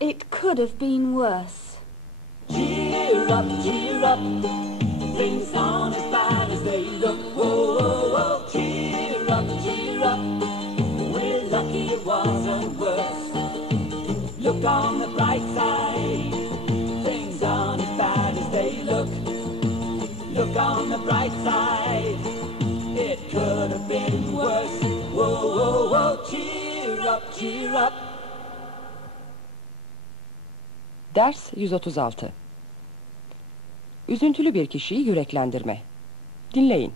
It could have been worse. Cheer up, cheer up. Things aren't as bad as they look. Whoa, whoa, whoa. Cheer up, cheer up. We're lucky it wasn't worse. Look on the bright side. Things aren't as bad as they look. Look on the bright side. It could have been worse. Whoa, whoa, whoa. Cheer up, cheer up. Ders 136. Üzüntülü bir kişiyi yüreklendirme. Dinleyin.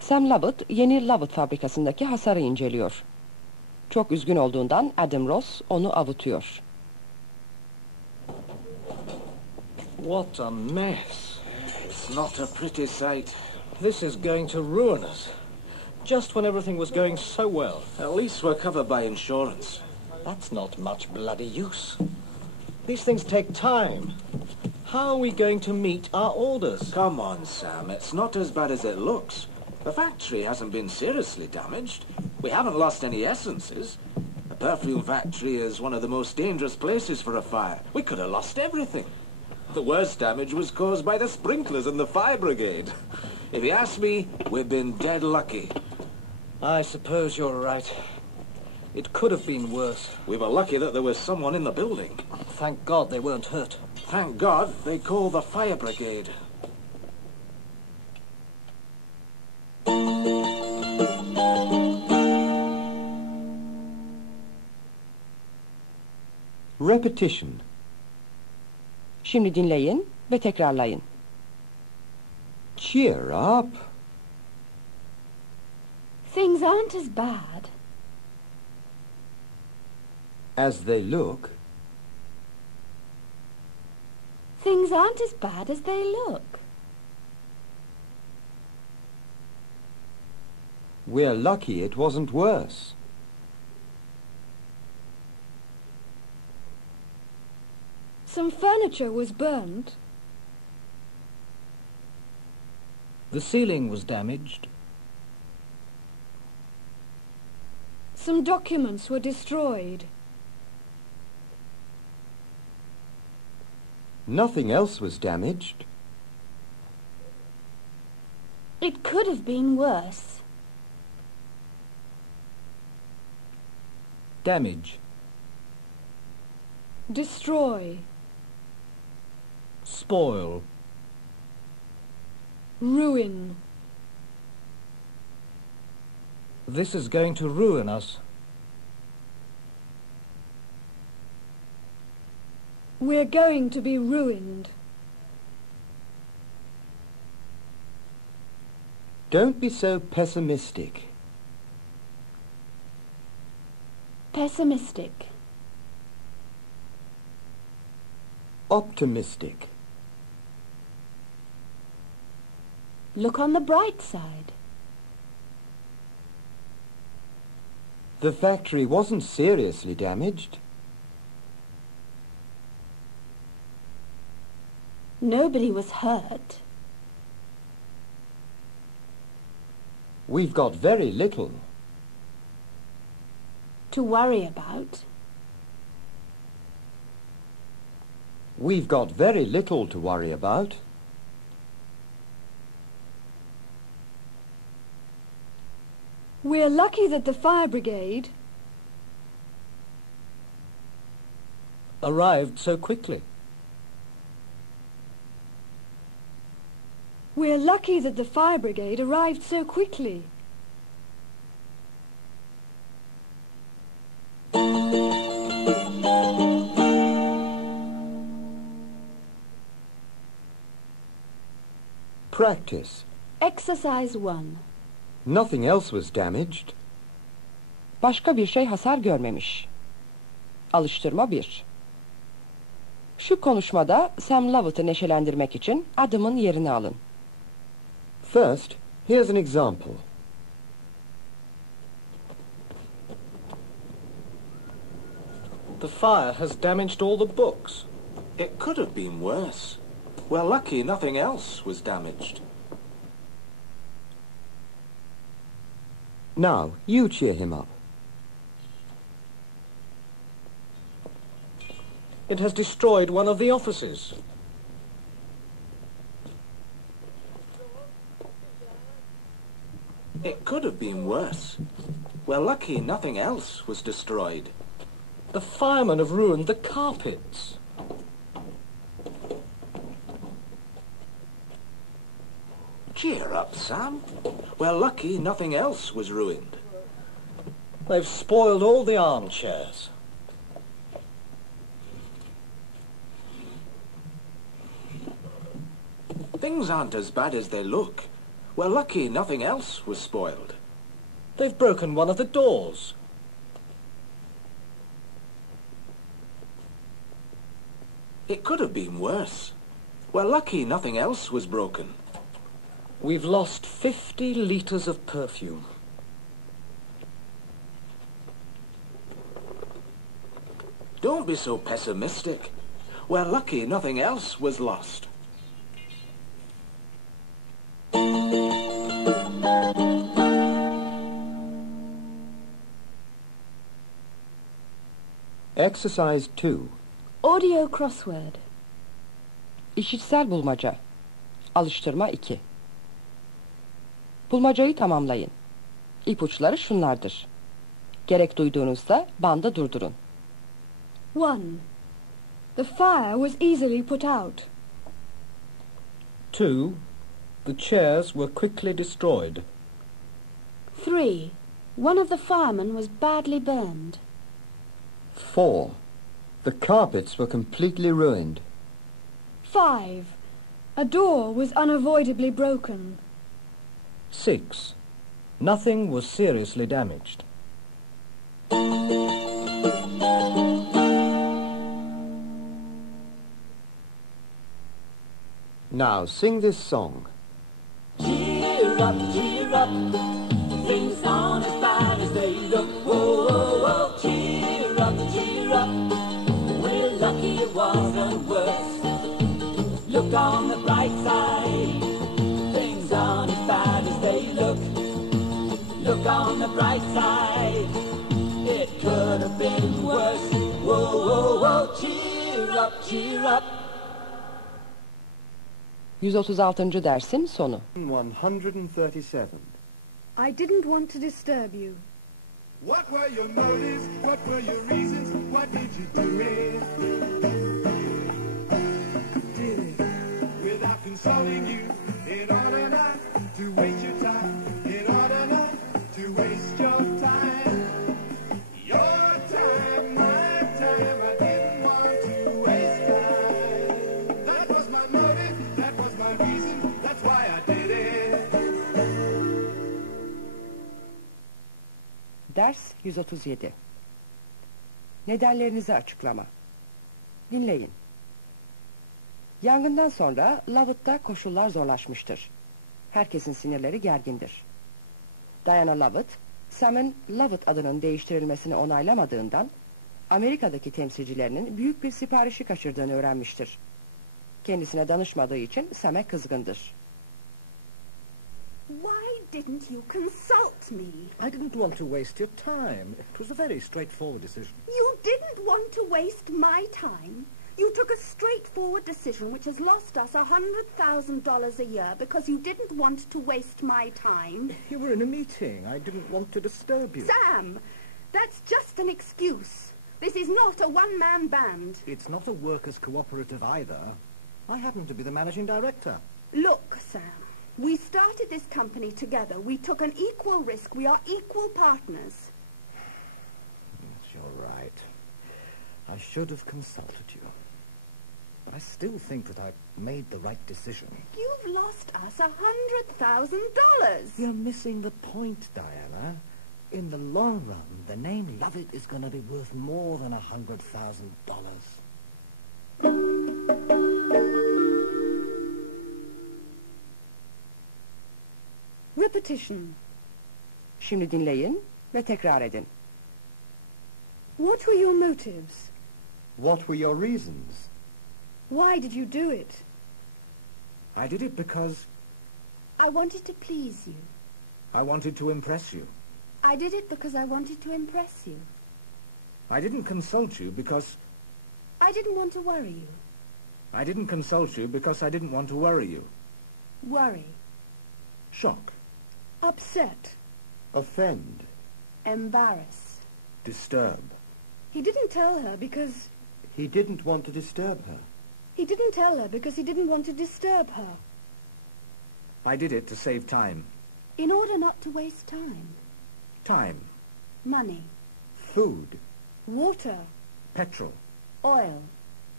Sam Lovett, yeni Lovett fabrikasındaki hasarı inceliyor. Çok üzgün olduğundan Adam Ross onu avutuyor. What a mess. It's not a pretty sight. This is going to ruin us. Just when everything was going so well. At least we're covered by insurance. That's not much bloody use. These things take time. How are we going to meet our orders? Come on, Sam. It's not as bad as it looks. The factory hasn't been seriously damaged. We haven't lost any essences. A perfume factory is one of the most dangerous places for a fire. We could have lost everything. The worst damage was caused by the sprinklers and the fire brigade. If you ask me, we've been dead lucky. I suppose you're right. It could have been worse. We were lucky that there was someone in the building. Thank God they weren't hurt. Thank God they called the fire brigade. Repetition. Şimdi dinleyin ve tekrarlayın. Cheer up. Things aren't as bad As they look. Things aren't as bad as they look. We're lucky it wasn't worse. Some furniture was burned. The ceiling was damaged. Some documents were destroyed. Nothing else was damaged. It could have been worse. Damage. Destroy. Spoil. Ruin. This is going to ruin us. We're going to be ruined. Don't be so pessimistic. Pessimistic. Optimistic. Look on the bright side. The factory wasn't seriously damaged. Nobody was hurt. We've got very little. To worry about. We've got very little to worry about. We're lucky that the fire brigade Arrived so quickly. We're lucky that the fire brigade arrived so quickly. Practice. Exercise 1. Nothing else was damaged. Başka bir şey hasar görmemiş. Alıştırma 1. Şu konuşmada Sam Lovett'ı neşelendirmek için Adam'ın yerini alın. First, here's an example. The fire has damaged all the books. It could have been worse. We're lucky nothing else was damaged. Now, you cheer him up. It has destroyed one of the offices. It could have been worse. We're lucky nothing else was destroyed. The firemen have ruined the carpets. Cheer up, Sam. We're lucky nothing else was ruined. They've spoiled all the armchairs. Things aren't as bad as they look. We're lucky nothing else was spoiled. They've broken one of the doors. It could have been worse. We're lucky nothing else was broken. We've lost 50 litres of perfume. Don't be so pessimistic. We're lucky nothing else was lost. Exercise 2. Audio crossword. İşitsel bulmaca. Alıştırma 2. Bulmacayı tamamlayın. İpuçları şunlardır. Gerek duyduğunuzda bandı durdurun. 1. The fire was easily put out. 2. The chairs were quickly destroyed. 3. One of the firemen was badly burned. 4. The carpets were completely ruined. 5. A door was unavoidably broken. 6. Nothing was seriously damaged. Now sing this song. Cheer up, cheer up. Things aren't as bad as they look. Whoa, whoa, whoa. Cheer up, cheer up. We're lucky it wasn't worse. Look on the bright side. Things aren't as bad as they look. Look on the bright side. It could have been worse. Whoa, whoa, whoa. Cheer up, cheer up. 136. dersin sonu. 137. I didn't want to disturb you. What were your motives? What were your reasons? What did you do it? Did it without consulting you? It oughta not to waste your time. It oughta not to waste your time. Your time, my time. I didn't want to waste time. That was my motive. That was my reason. That's why I did it. Ders 137. Nedenlerinizi açıklama. Dinleyin. Yangından sonra Lovett'ta koşullar zorlaşmıştır. Herkesin sinirleri gergindir. Diana Lovett, Sam'ın Lovett adının değiştirilmesini onaylamadığından Amerika'daki temsilcilerinin büyük bir siparişi kaçırdığını öğrenmiştir. Kendisine danışmadığı için Sam'e kızgındır. Why didn't you consult me? I didn't want to waste your time. It was a very straightforward decision. You didn't want to waste my time. You took a straightforward decision which has lost us $100,000 a year because you didn't want to waste my time. You were in a meeting. I didn't want to disturb you. Sam, that's just an excuse. This is not a one-man band. It's not a workers' cooperative either. I happen to be the managing director. Look, Sam, we started this company together. We took an equal risk. We are equal partners. Yes, you're right. I should have consulted you. But I still think that I made the right decision. You've lost us $100,000. You're missing the point, Diana. In the long run, the name Lovett is going to be worth more than $100,000. Repetition. Şimdi dinleyin ve tekrar edin. What were your motives? What were your reasons? Why did you do it? I did it because I wanted to please you. I wanted to impress you. I did it because I wanted to impress you. I didn't consult you because I didn't want to worry you. I didn't consult you because I didn't want to worry you. Worry. Shock. Upset. Offend. Embarrass. Disturb. He didn't tell her because... He didn't want to disturb her. He didn't tell her because he didn't want to disturb her. I did it to save time. In order not to waste time. Time. Money. Food. Water. Petrol. Oil.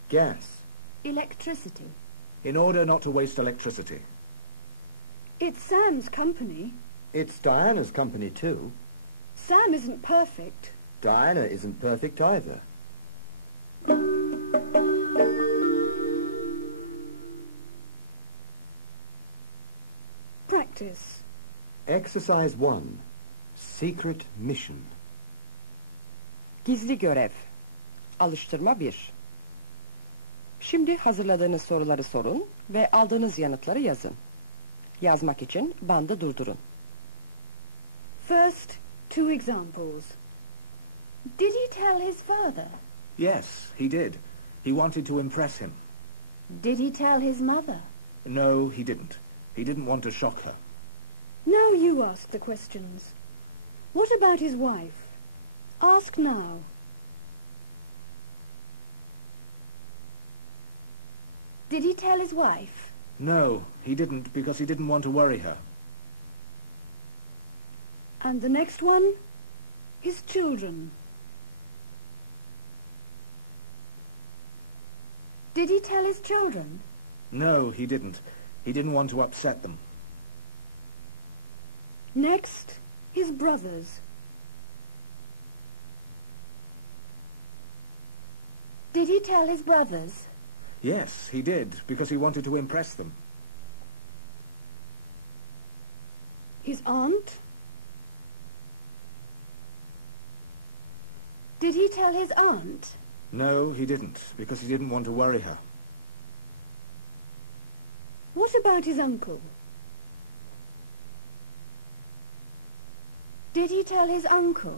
Gas. Electricity. In order not to waste electricity. It's Sam's company. It's Diana's company too. Sam isn't perfect. Diana isn't perfect either. Practice. Exercise 1. Secret mission. Gizli görev. Alıştırma 1. Şimdi hazırladığınız soruları sorun ve aldığınız yanıtları yazın. Yazmak için bandı durdurun. First, 2 examples. Did he tell his father? Yes, he did. He wanted to impress him. Did he tell his mother? No, he didn't. He didn't want to shock her. Now you ask the questions. What about his wife? Ask now. Did he tell his wife? No, he didn't because he didn't want to worry her. And the next one? His children. Did he tell his children? No, he didn't. He didn't want to upset them. Next, his brothers. Did he tell his brothers? Yes, he did, because he wanted to impress them. His aunt? Did he tell his aunt? No, he didn't, because he didn't want to worry her. What about his uncle? Did he tell his uncle?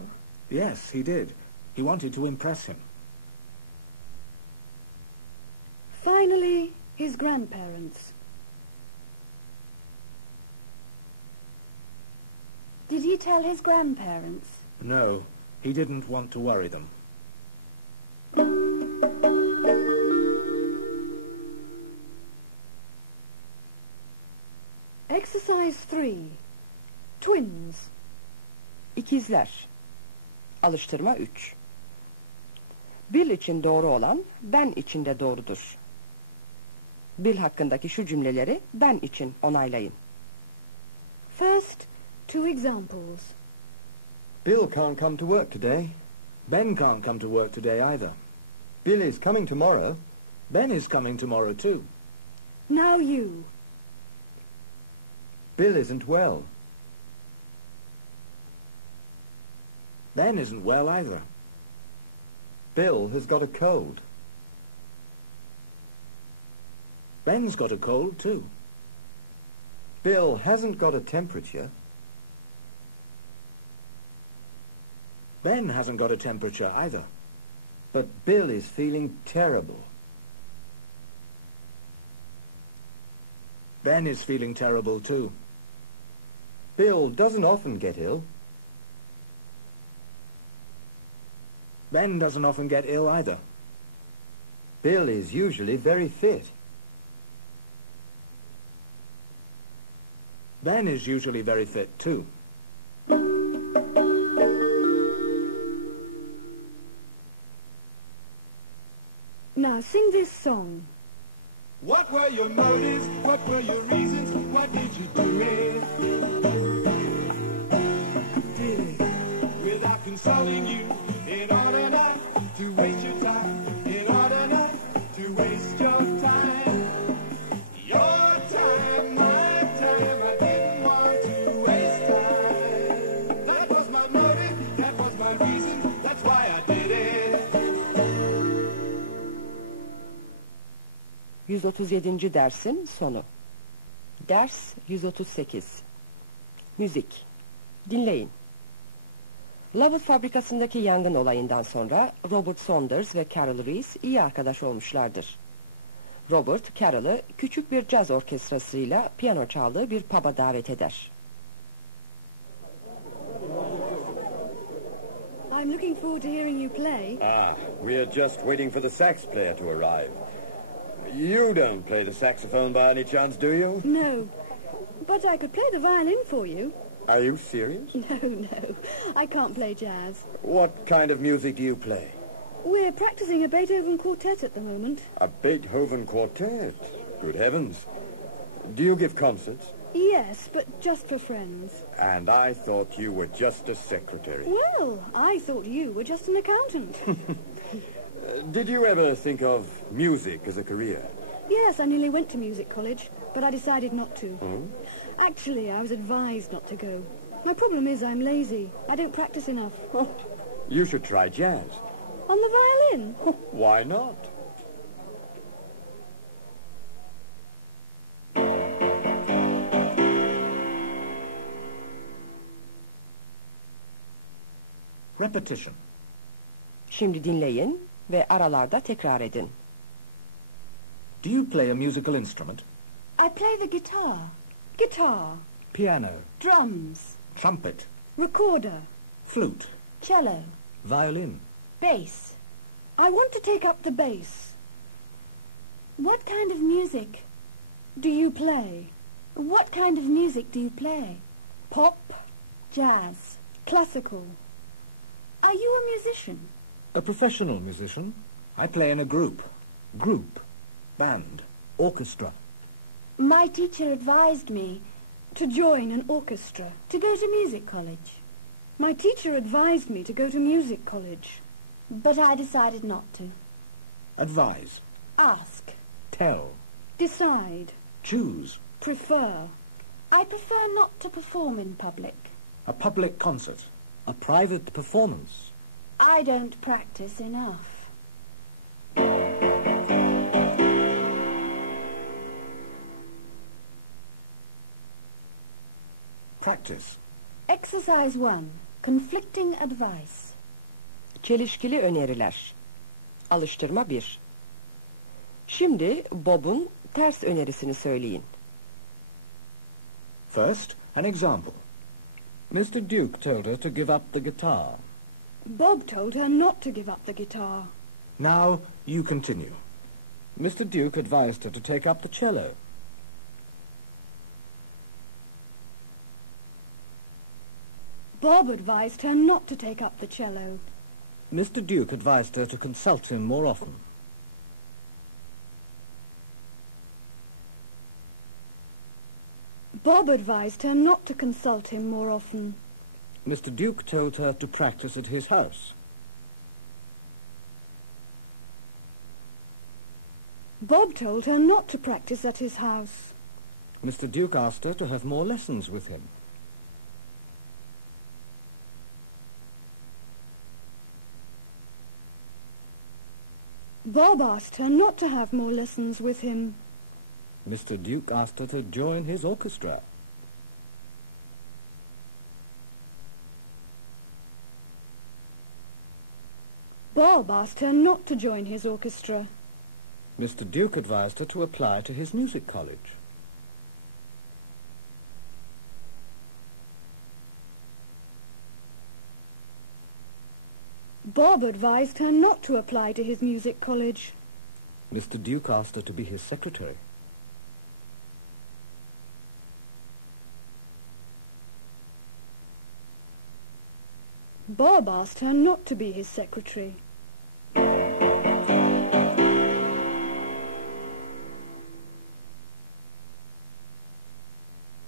Yes, he did. He wanted to impress him. Finally, his grandparents. Did he tell his grandparents? No, he didn't want to worry them. Exercise 3. Twins. İkizler. Alıştırma 3. Bill için doğru olan ben için de doğrudur. Bill hakkındaki şu cümleleri ben için onaylayın. First, 2 examples. Bill can't come to work today. Ben can't come to work today either. Bill is coming tomorrow. Ben is coming tomorrow too. Now you. Bill isn't well. Ben isn't well either. Bill has got a cold. Ben's got a cold too. Bill hasn't got a temperature. Ben hasn't got a temperature either. But Bill is feeling terrible. Ben is feeling terrible too. Bill doesn't often get ill. Ben doesn't often get ill either. Bill is usually very fit. Ben is usually very fit too. Now sing this song. What were your motives? What were your reasons? What did you do it? Did it without consulting you? In order not to waste your time. In order not to waste your time. Your time, my time. I didn't want to waste time. That was my motive. That was my reason. That's why I did it. 137. dersin sonu. Ders 138. Müzik. Dinleyin. Lovett fabrikasındaki yangın olayından sonra Robert Saunders ve Carol Reese iyi arkadaş olmuşlardır. Robert, Carol'ı küçük bir caz orkestrasıyla piyano çaldığı bir pub'a davet eder. I'm looking forward to hearing you play. We're just waiting for the sax player to arrive. You don't play the saxophone by any chance, do you? No, but I could play the violin for you. Are you serious? No, I can't play jazz. What kind of music do you play? We're practicing a Beethoven quartet at the moment. A Beethoven quartet? Good heavens. Do you give concerts? Yes, but just for friends. And I thought you were just a secretary. Well, I thought you were just an accountant. Did you ever think of music as a career? Yes, I nearly went to music college, but I decided not to. Hmm? Actually, I was advised not to go. My problem is I'm lazy. I don't practice enough. You should try jazz. On the violin? Why not? Repetition. Şimdi dinleyin ve aralarda tekrar edin. Do you play a musical instrument? I play the guitar, Guitar, Piano, drums, trumpet, recorder, flute, cello, violin. bass. I want to take up the bass. What kind of music? Do you play? What kind of music do you play? Pop, Jazz. classical? Are you a musician? A professional musician. I play in a group. Group. Band. Orchestra. My teacher advised me To join an orchestra. to go to music college, My teacher advised me to go to music college. but I decided not to. Advise. Ask. Tell. Decide. Choose. Prefer. I prefer not to perform in public. A public concert. A private performance. I don't practice enough. Practice. Exercise 1. Conflicting advice. Çelişkili öneriler. Alıştırma 1. Şimdi Bob'un ters önerisini söyleyin. First, an example. Mr. Duke told her to give up the guitar. Bob told her not to give up the guitar. Now, you continue. Mr. Duke advised her to take up the cello. Bob advised her not to take up the cello. Mr. Duke advised her to consult him more often. Bob advised her not to consult him more often. Mr. Duke told her to practice at his house. Bob told her not to practice at his house. Mr. Duke asked her to have more lessons with him. Bob asked her not to have more lessons with him. Mr. Duke asked her to join his orchestra. Bob asked her not to join his orchestra. Mr. Duke advised her to apply to his music college. Bob advised her not to apply to his music college. Mr. Duke asked her to be his secretary. Bob asked her not to be his secretary.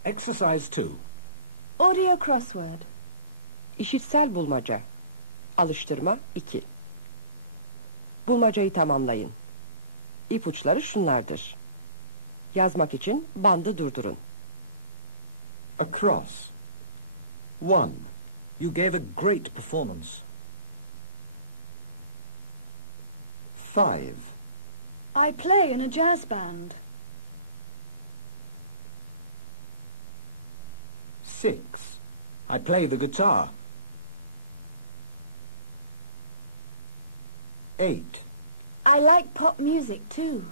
Exercise 2. Audio crossword. İşitsel bulmaca. Alıştırma 2. Bulmacayı tamamlayın. İpuçları şunlardır. Yazmak için bandı durdurun. Across. 1. You gave a great performance. 5. I play in a jazz band. 6. I play the guitar. 8. I like pop music too.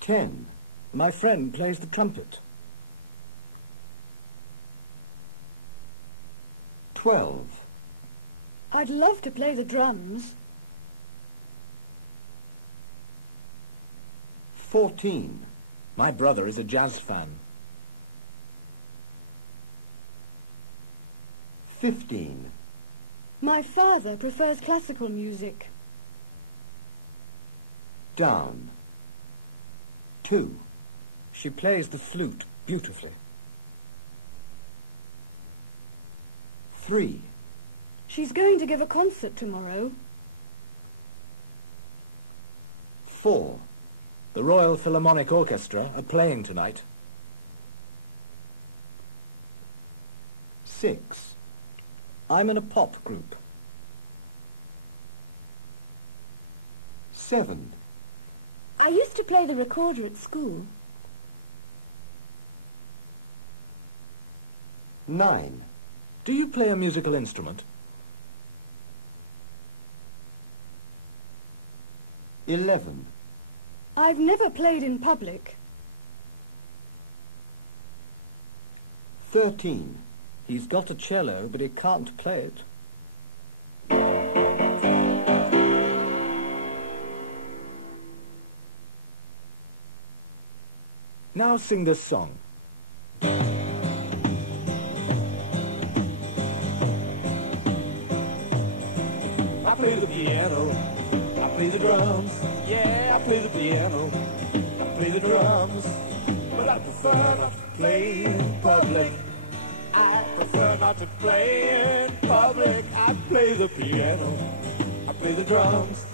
10. My friend plays the trumpet. 12. I'd love to play the drums. 14. My brother is a jazz fan. 15. My father prefers classical music. Down. 2. She plays the flute beautifully. 3. She's going to give a concert tomorrow. 4. The Royal Philharmonic Orchestra are playing tonight. 6. I'm in a pop group. 7. I used to play the recorder at school. 9. Do you play a musical instrument? 11. I've never played in public. 13. He's got a cello, but he can't play it. Now sing this song. I play the piano, I play the drums, yeah, I play the piano, I play the drums, but I prefer not to play in public. I prefer not to play in public. I play the piano, I play the drums.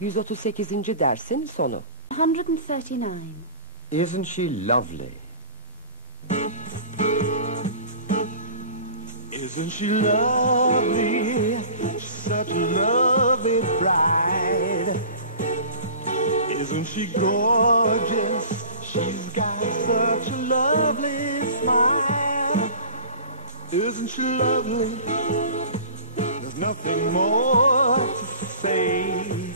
138. dersin sonu. 139. Isn't she lovely? Isn't she lovely? She's such a lovely bride. Isn't she gorgeous? She's got such a lovely smile. Isn't she lovely? There's nothing more to say.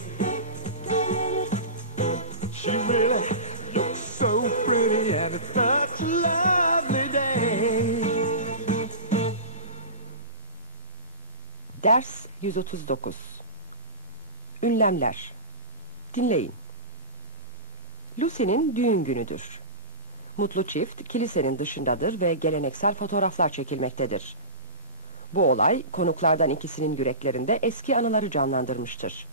She really looks so pretty and it's such a lovely day. Ders 139. Ünlemler. Dinleyin. Lucy'nin düğün günüdür. Mutlu çift kilisenin dışındadır ve geleneksel fotoğraflar çekilmektedir. Bu olay konuklardan ikisinin yüreklerinde eski anıları canlandırmıştır.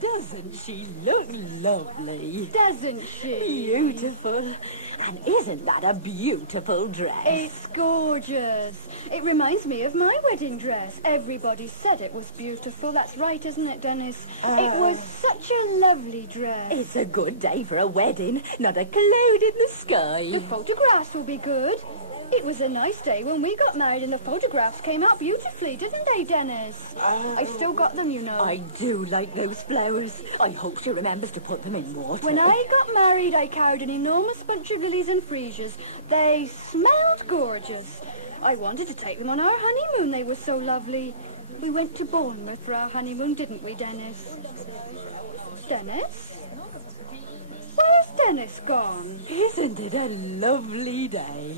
Doesn't she look lovely? Doesn't she? Beautiful. And isn't that a beautiful dress? It's gorgeous. It reminds me of my wedding dress. Everybody said it was beautiful. That's right, isn't it, Dennis? It was such a lovely dress. It's a good day for a wedding, not a cloud in the sky. The photographs will be good. It was a nice day when we got married and the photographs came out beautifully, didn't they, Dennis? I've still got them, you know. I do like those flowers. I hope she remembers to put them in water. When I got married, I carried an enormous bunch of lilies and freesias. They smelled gorgeous. I wanted to take them on our honeymoon. They were so lovely. We went to Bournemouth for our honeymoon, didn't we, Dennis? Dennis? Where's Dennis gone? Isn't it a lovely day?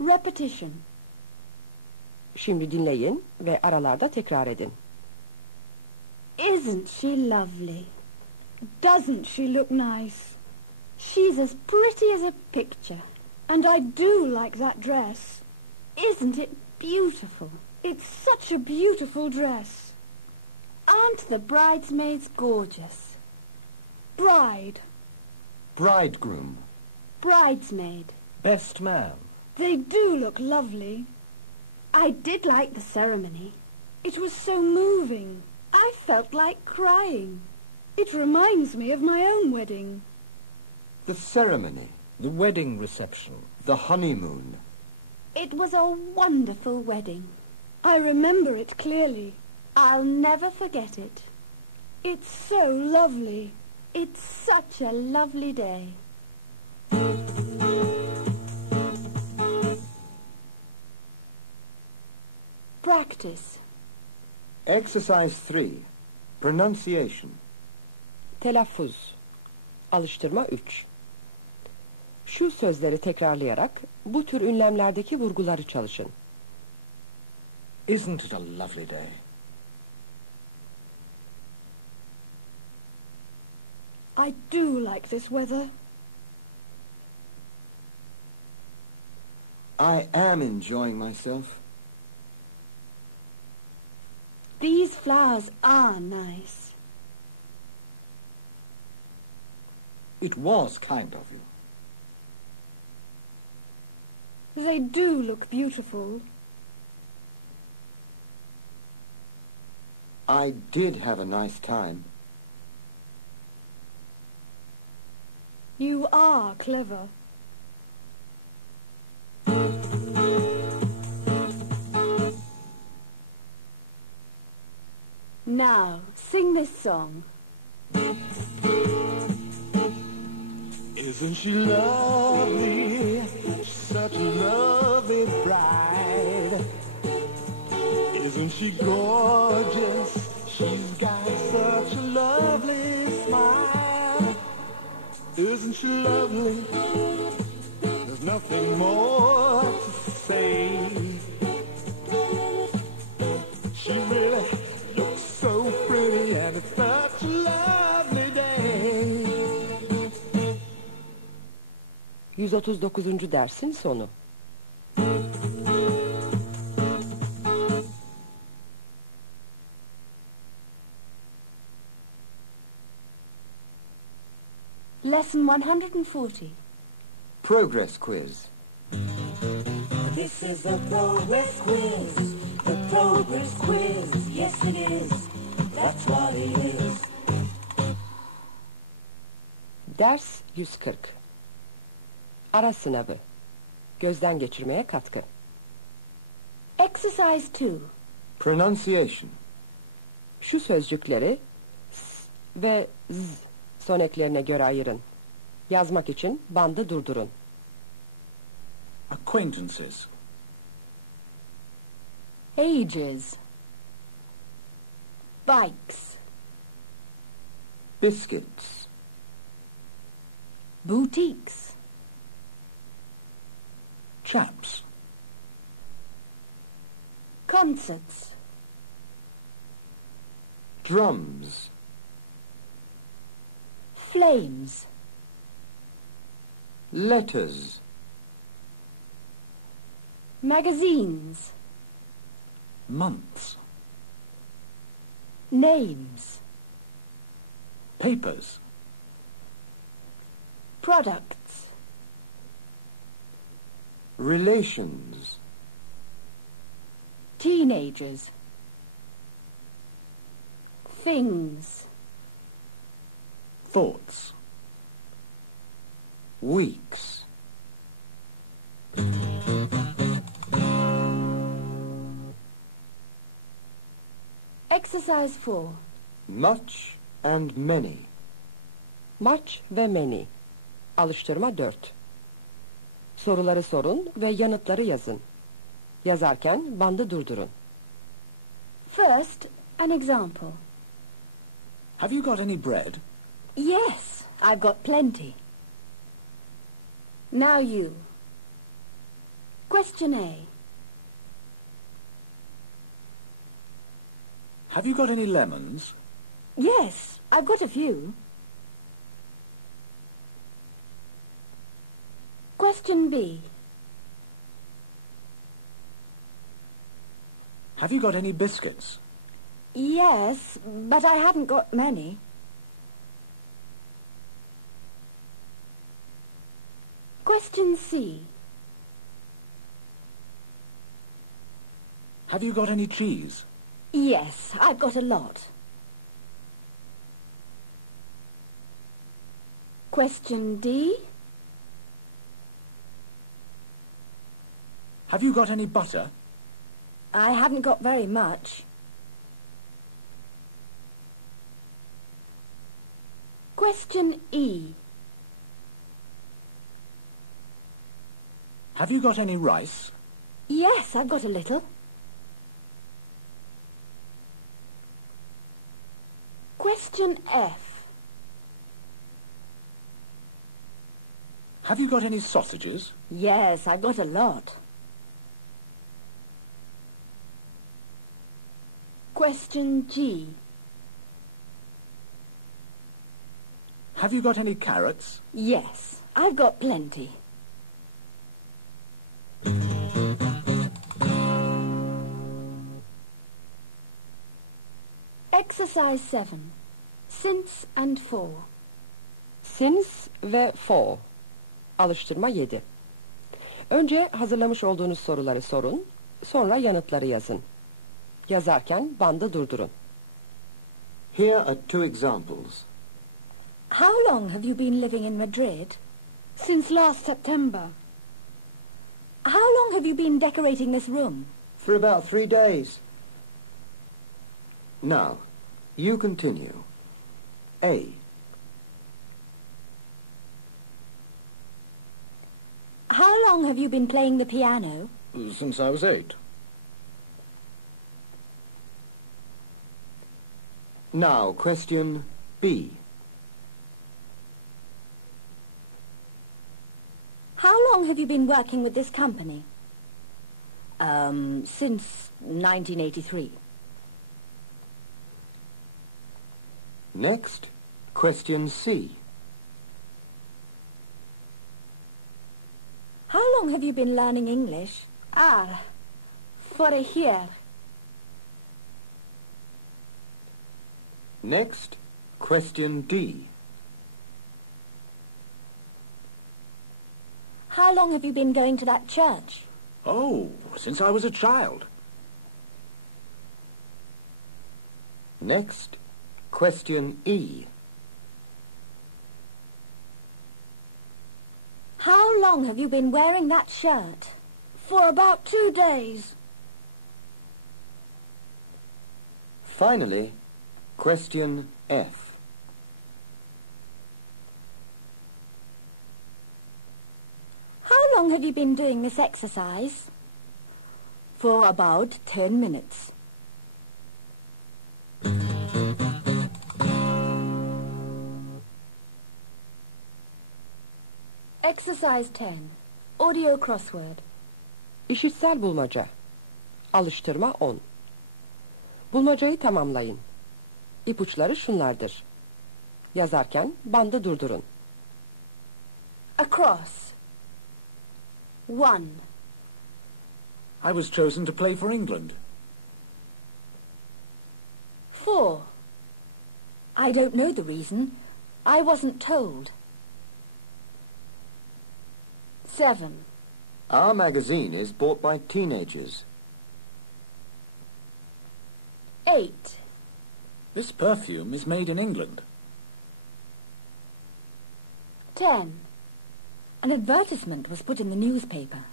Repetition. Şimdi dinleyin ve aralarda tekrar edin. Isn't she lovely? Doesn't she look nice? She's as pretty as a picture. And I do like that dress. Isn't it beautiful? It's such a beautiful dress. Aren't the bridesmaids gorgeous? Bride. Bridegroom. Bridesmaid. Best man. They do look lovely. I did like the ceremony. It was so moving. I felt like crying. It reminds me of my own wedding. The ceremony. The wedding reception. The honeymoon. It was a wonderful wedding. I remember it clearly. I'll never forget it. It's so lovely. It's such a lovely day. Practice. Exercise 3. Pronunciation. Telaffuz. Alıştırma 3. Şu sözleri tekrarlayarak bu tür ünlemlerdeki vurguları çalışın. Isn't it a lovely day? I do like this weather. I am enjoying myself. These flowers are nice. It was kind of you. They do look beautiful. I did have a nice time. You are clever. Now, sing this song. Isn't she lovely? Such a lovely bride. Isn't she gorgeous? She's got such a lovely smile. Isn't she lovely? There's nothing more to say. She really looks so pretty and it's such a lovely day. 139. dersin sonu. Lesson 140. Progress quiz. This is the progress quiz. The progress quiz. Yes, it is. That's what it is. Ders 140. Ara sınavı. Gözden geçirmeye katkı. Exercise 2. Pronunciation. Şu sözcükleri s ve z son eklerine göre ayırın. Yazmak için bandı durdurun. Acquaintances. Ages. Bikes. Biscuits. Boutiques. Chaps. Concerts. Drums. Flames. Letters. Magazines. Months. Names. Papers. Products. Relations. Teenagers. Things. Thoughts. Weeks. Exercise 4. Much and many. Much ve many. Alıştırma 4. Soruları sorun ve yanıtları yazın. Yazarken bandı durdurun. First, an example. Have you got any bread? Yes, I've got plenty. Now you. Question A. Have you got any lemons? Yes, I've got a few. Question B. Have you got any biscuits? Yes, but I haven't got many. Question C. Have you got any cheese? Yes, I've got a lot. Question D. Have you got any butter? I haven't got very much. Question E. Have you got any rice? Yes, I've got a little. Question F. Have you got any sausages? Yes, I've got a lot. Question G. Have you got any carrots? Yes, I've got plenty. Exercise 7. Since and for. Since ve for. Alıştırma 7. Önce hazırlamış olduğunuz soruları sorun, sonra yanıtları yazın. Yazarken bandı durdurun. Here are 2 examples. How long have you been living in Madrid? Since last September. How long have you been decorating this room? For about 3 days. Now, you continue. A. How long have you been playing the piano? Since I was 8. Now, question B. How long have you been working with this company? Since 1983. Next, question C. How long have you been learning English? For a year. Next, question D. How long have you been going to that church? Oh, since I was a child. Next, question E. How long have you been wearing that shirt? For about 2 days. Finally, question F. How long have you been doing this exercise? For about 10 minutes. Exercise 10. Audio crossword. İşitsel bulmaca. Alıştırma 10. Bulmacayı tamamlayın. İpuçları şunlardır. Yazarken bandı durdurun. Across. 1. I was chosen to play for England. 4. I don't know the reason. I wasn't told. 7. Our magazine is bought by teenagers. 8. This perfume is made in England. 10. An advertisement was put in the newspaper.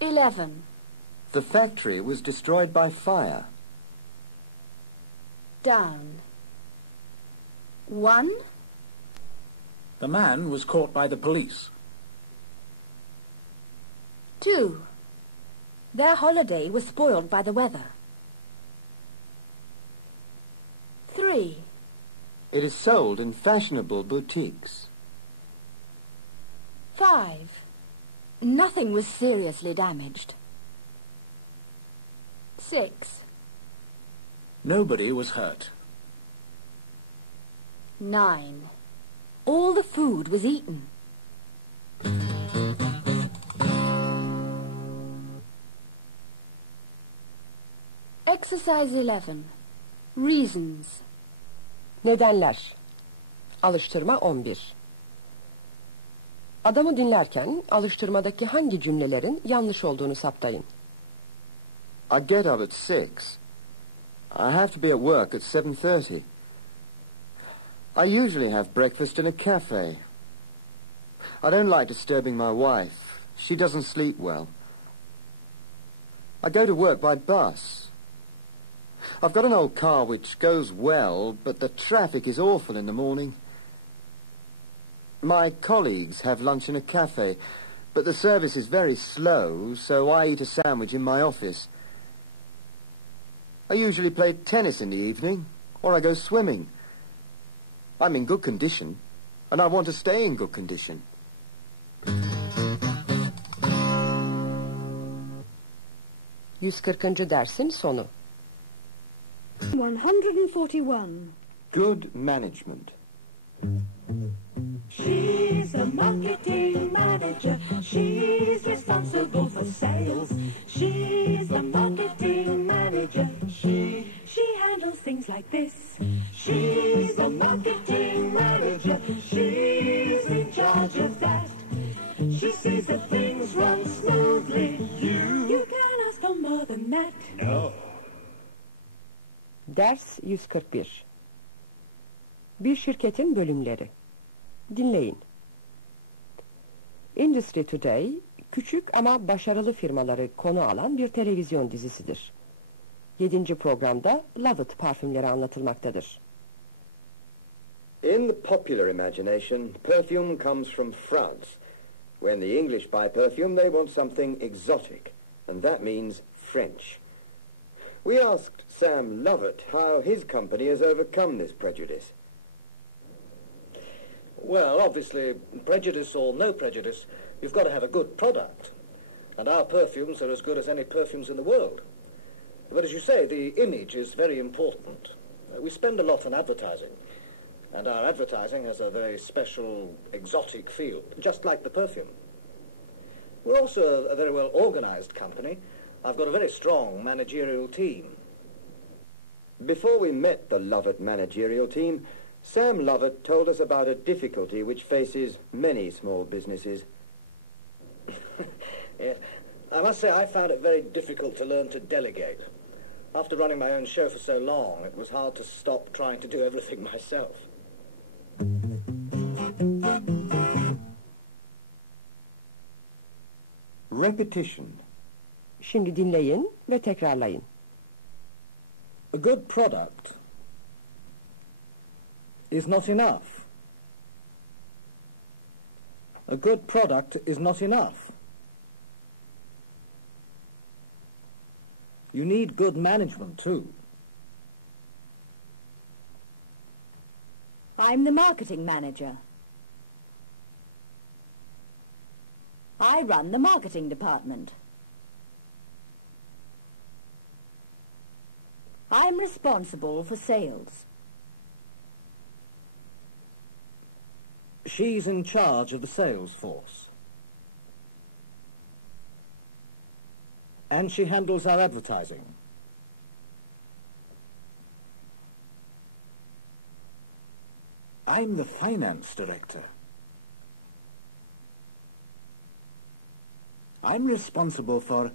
11. The factory was destroyed by fire. Down. 1. The man was caught by the police. 2. Their holiday was spoiled by the weather. 3. It is sold in fashionable boutiques. 5. Nothing was seriously damaged. 6. Nobody was hurt. 9. All the food was eaten. Exercise 11. Reasons. Nedenler. Alıştırma 11. Adamı dinlerken alıştırmadaki hangi cümlelerin yanlış olduğunu saptayın. I get up at 6. I have to be at work at 7:30. I usually have breakfast in a cafe. I don't like disturbing my wife. She doesn't sleep well. I go to work by bus. I've got an old car which goes well, but the traffic is awful in the morning. My colleagues have lunch in a cafe, but the service is very slow, so I eat a sandwich in my office. I usually play tennis in the evening, or I go swimming. I'm in good condition, and I want to stay in good condition. 140. dersin sonu. 141. Good management. She's a marketing manager. She's responsible for sales. She's a marketing manager. She handles things like this. She's a marketing manager. She's in charge of that. She sees that things run smoothly. You can ask for more than that. No. Ders 141. Bir şirketin bölümleri. Dinleyin. Industry Today, küçük ama başarılı firmaları konu alan bir televizyon dizisidir. 7. programda Lovett parfümleri anlatılmaktadır. In the popular imagination, perfume comes from France. When the English buy perfume, they want something exotic, and that means French. We asked Sam Lovett how his company has overcome this prejudice. Well, obviously, prejudice or no prejudice, you've got to have a good product. And our perfumes are as good as any perfumes in the world. But as you say, the image is very important. We spend a lot on advertising. And our advertising has a very special, exotic feel, just like the perfume. We're also a very well-organized company. I've got a very strong managerial team. Before we met the Lovett managerial team, Sam Lovett told us about a difficulty which faces many small businesses. Yeah, I must say I found it very difficult to learn to delegate. After running my own show for so long, it was hard to stop trying to do everything myself. Repetition. Şimdi dinleyin ve tekrarlayın. A good product is not enough. A good product is not enough. You need good management too. I'm the marketing manager. I run the marketing department. I'm responsible for sales. She's in charge of the sales force. And she handles our advertising. I'm the finance director. I'm responsible for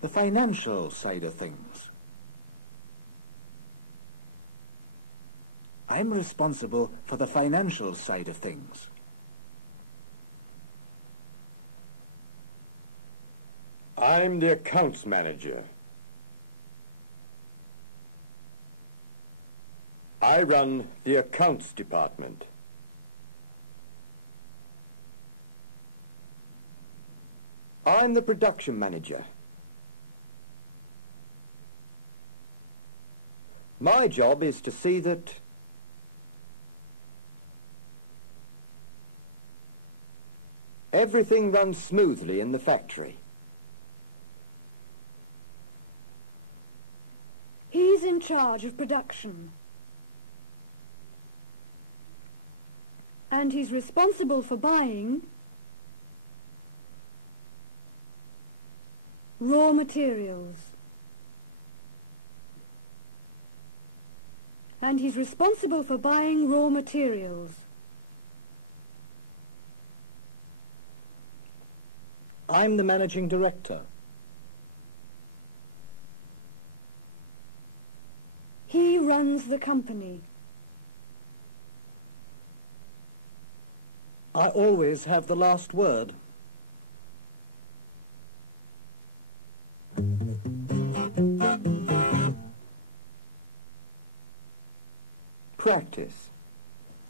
the financial side of things. I'm responsible for the financial side of things. I'm the accounts manager. I run the accounts department. I'm the production manager. My job is to see that everything runs smoothly in the factory. He's in charge of production. And he's responsible for buying raw materials. And he's responsible for buying raw materials. I'm the managing director. He runs the company. I always have the last word. practice.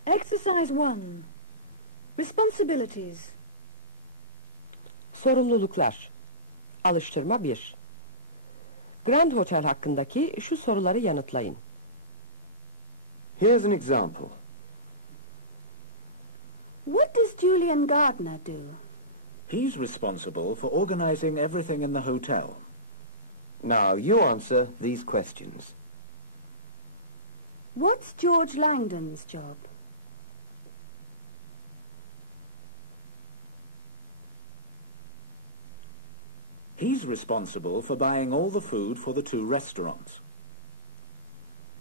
Exercise 1. Responsibilities. Sorumluluklar. Alıştırma 1. Grand Hotel hakkındaki şu soruları yanıtlayın. Here's an example. What does Julian Gardner do? He's responsible for organizing everything in the hotel. Now, you answer these questions. What's George Langdon's job? He's responsible for buying all the food for the 2 restaurants.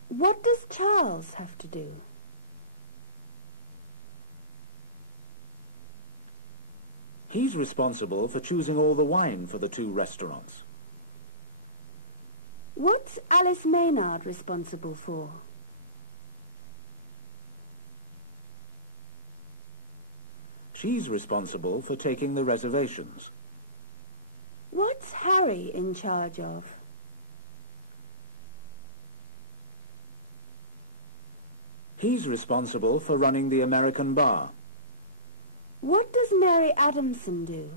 What does Charles have to do? He's responsible for choosing all the wine for the 2 restaurants. What's Alice Maynard responsible for? She's responsible for taking the reservations. What's Harry in charge of? He's responsible for running the American bar. What does Mary Adamson do?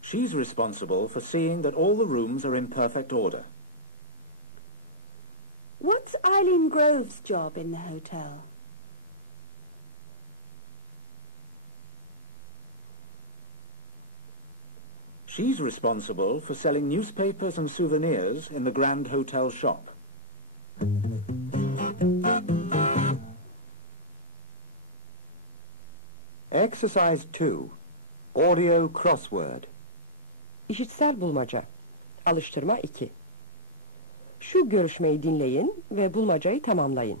She's responsible for seeing that all the rooms are in perfect order. What's Eileen Grove's job in the hotel? She's responsible for selling newspapers and souvenirs in the Grand Hotel shop. Exercise 2. Audio crossword. İşitsel bulmaca. Alıştırma 2. Şu görüşmeyi dinleyin ve bulmacayı tamamlayın.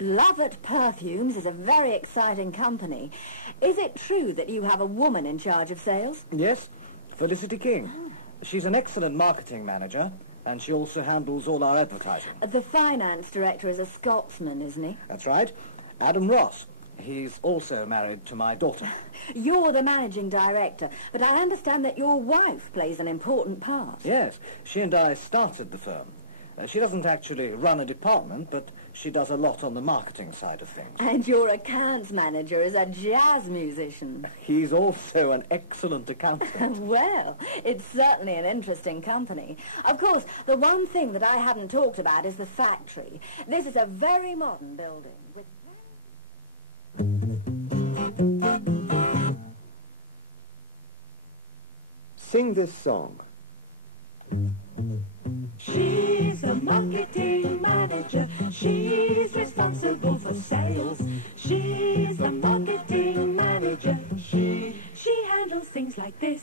Lovett Perfumes is a very exciting company. Is it true that you have a woman in charge of sales? Yes, Felicity King. She's an excellent marketing manager, and she also handles all our advertising. The finance director is a Scotsman, isn't he? That's right. Adam Ross. He's also married to my daughter. You're the managing director, but I understand that your wife plays an important part. Yes, she and I started the firm. She doesn't actually run a department, but she does a lot on the marketing side of things. And your accounts manager is a jazz musician. He's also an excellent accountant. Well, it's certainly an interesting company. Of course, the one thing that I haven't talked about is the factory. This is a very modern building with... Sing this song. She's a marketing manager. She's responsible for sales. She's a marketing manager. She handles things like this.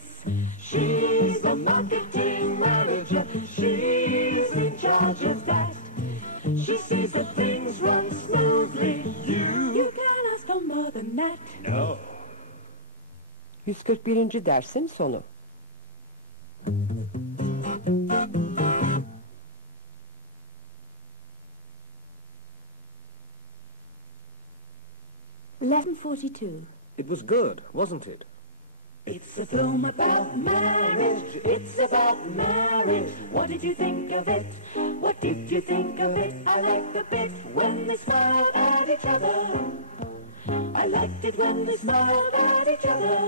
She's a marketing manager. She's in charge of that. She sees that things run smoothly. You can ask for more than that. No. 141. dersin sonu. Lesson 42. It was good, wasn't it? It's a film about marriage. It's about marriage. What did you think of it? What did you think of it? I like the bit when they smiled at each other. I liked it when they smiled at each other.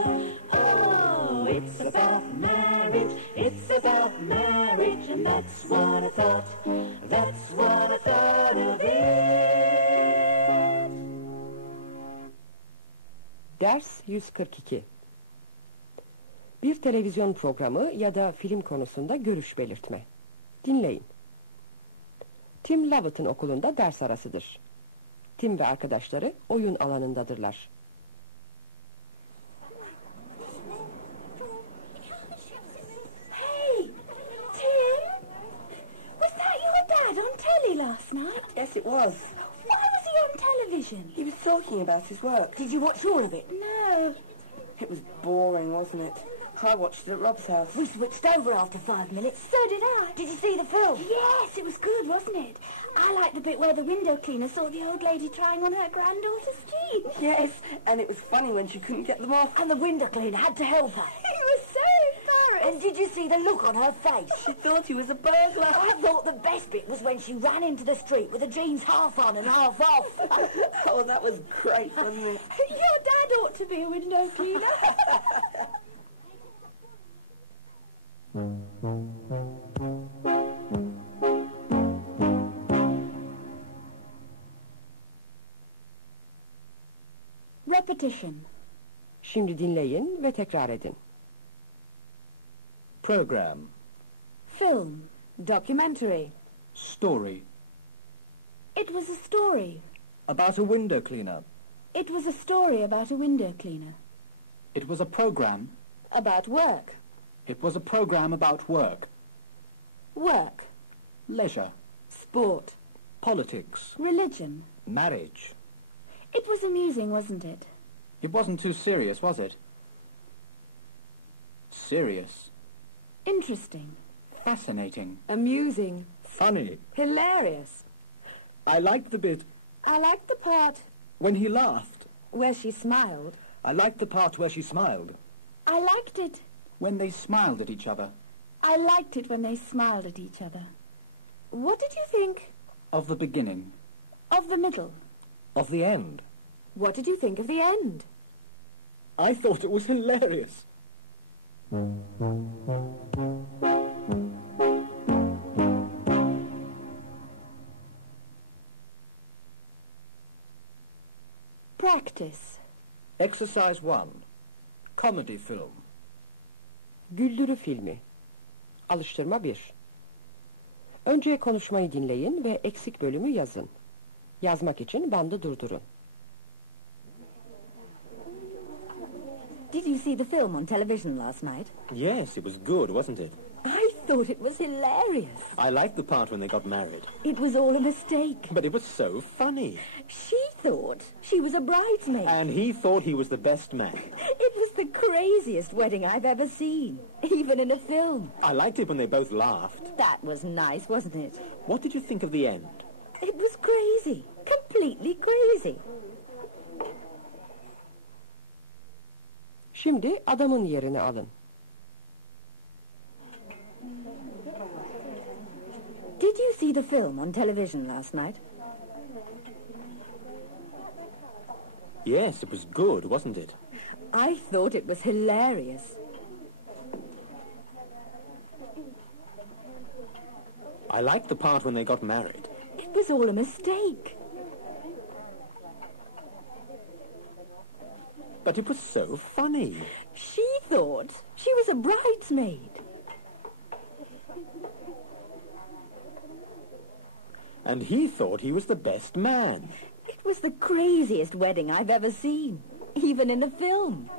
Oh, it's about marriage. It's about marriage. And that's what I thought. That's what I thought of it. Ders 142. Bir televizyon programı ya da film konusunda görüş belirtme. Dinleyin. Tim Lovett'ın okulunda ders arasıdır. Tim ve arkadaşları oyun alanındadırlar. Hey, Tim? Was that your dad on telly last night? Yes, it was. Why was he on television? He was talking about his work. Did you watch all of it? No. It was boring, wasn't it? I watched it at Rob's house. We switched over after 5 minutes. So did I. Did you see the film? Yes, it was good, wasn't it? I liked the bit where the window cleaner saw the old lady trying on her granddaughter's jeans. Yes, and it was funny when she couldn't get them off. And the window cleaner had to help her. It was so And did you see the look on her face? She thought he was a burglar. I thought the best bit was when she ran into the street with the jeans half on and half off. Oh, that was great, wasn't it? Your dad ought to be a window cleaner. Repetition. Şimdi dinleyin ve tekrar edin. Program. Film. Documentary. Story. It was a story. About a window cleaner. It was a story about a window cleaner. It was a program. About work. It was a program about work. Work. Leisure. Sport. Politics. Religion. Marriage. It was amusing, wasn't it? It wasn't too serious, was it? Serious. Interesting. Fascinating. Amusing. Funny. Hilarious. I liked the bit I liked the part when he laughed. where she smiled. I liked the part where she smiled. I liked it. When they smiled at each other. I liked it when they smiled at each other. What did you think? Of the beginning. Of the middle. Of the end. What did you think of the end? I thought it was hilarious. Practice. Exercise 1. Comedy film. Güldürü filmi. Alıştırma 1. Önce konuşmayı dinleyin ve eksik bölümü yazın. Yazmak için bandı durdurun. Did you see the film on television last night? Yes, it was good, wasn't it? I thought it was hilarious. I liked the part when they got married. It was all a mistake. But it was so funny. She thought she was a bridesmaid. And he thought he was the best man. It was the craziest wedding I've ever seen, even in a film. I liked it when they both laughed. That was nice, wasn't it? What did you think of the end? It was crazy. Completely crazy. Şimdi adamın yerini alın. Did you see the film on television last night? Yes, it was good, wasn't it? I thought it was hilarious. I liked the part when they got married. It was all a mistake. But it was so funny. She thought she was a bridesmaid. And he thought he was the best man. It was the craziest wedding I've ever seen, even in a film.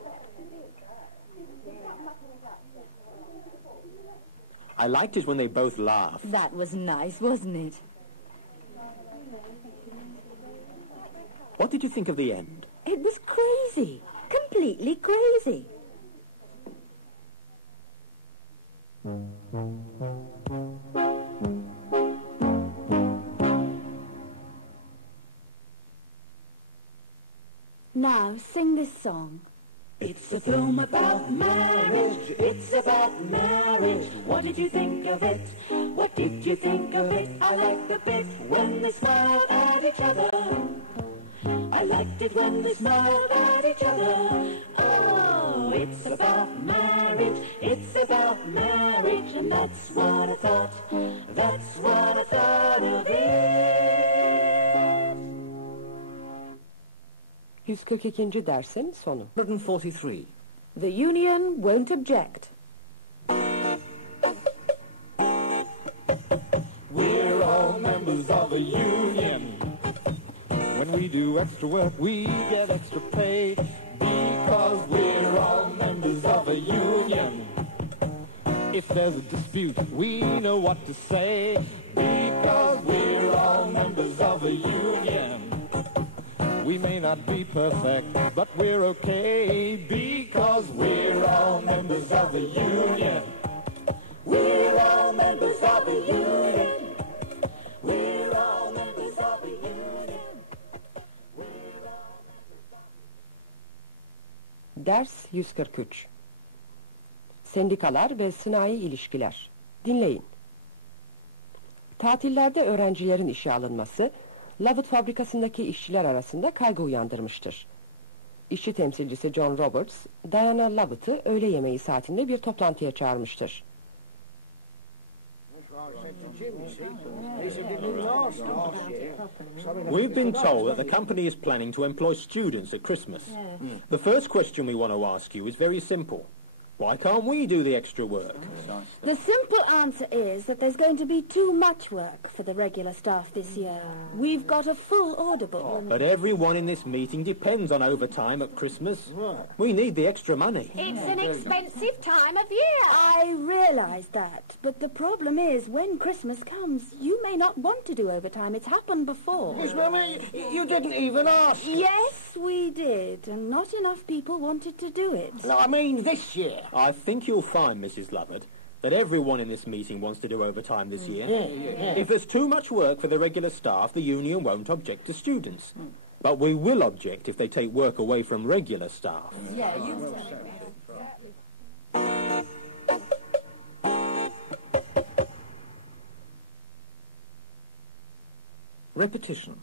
I liked it when they both laughed. That was nice, wasn't it? What did you think of the end? It was crazy. Completely crazy. Now sing this song. It's a film about marriage, it's about marriage. What did you think of it? What did you think of it? I liked the bit when they smiled at each other. I liked it when they smiled at each other. Oh, it's about marriage, it's about marriage. And that's what I thought, that's what I thought of it. 142. dersin sonu. 143. The union won't object. We're all members of a union. When we do extra work, we get extra pay. Because we're all members of a union. If there's a dispute, we know what to say. Because we're all members of a union. We may not be perfect, but we're okay. Because we're all members of a union. We're all members of a union. We're all members of a union. Ders 143. Sendikalar ve sınai ilişkiler. Dinleyin. Tatillerde öğrencilerin işe alınması, Lovett fabrikasındaki işçiler arasında kaygı uyandırmıştır. İşçi temsilcisi John Roberts, Diana Lovett'ı öğle yemeği saatinde bir toplantıya çağırmıştır. We've been told that the company is planning to employ students at Christmas. The first question we want to ask you is very simple. Why can't we do the extra work? The simple answer is that there's going to be too much work for the regular staff this year. We've got a full order book. But everyone in this meeting depends on overtime at Christmas. We need the extra money. It's an expensive time of year. I realise that, but the problem is when Christmas comes, you may not want to do overtime. It's happened before. Yes, Mummy, you didn't even ask. Yes, we did, and not enough people wanted to do it. No, I mean this year. I think you'll find, Mrs. Lovett, that everyone in this meeting wants to do overtime this year. If there's too much work for the regular staff, the union won't object to students. But we will object if they take work away from regular staff. Yeah, you Repetition.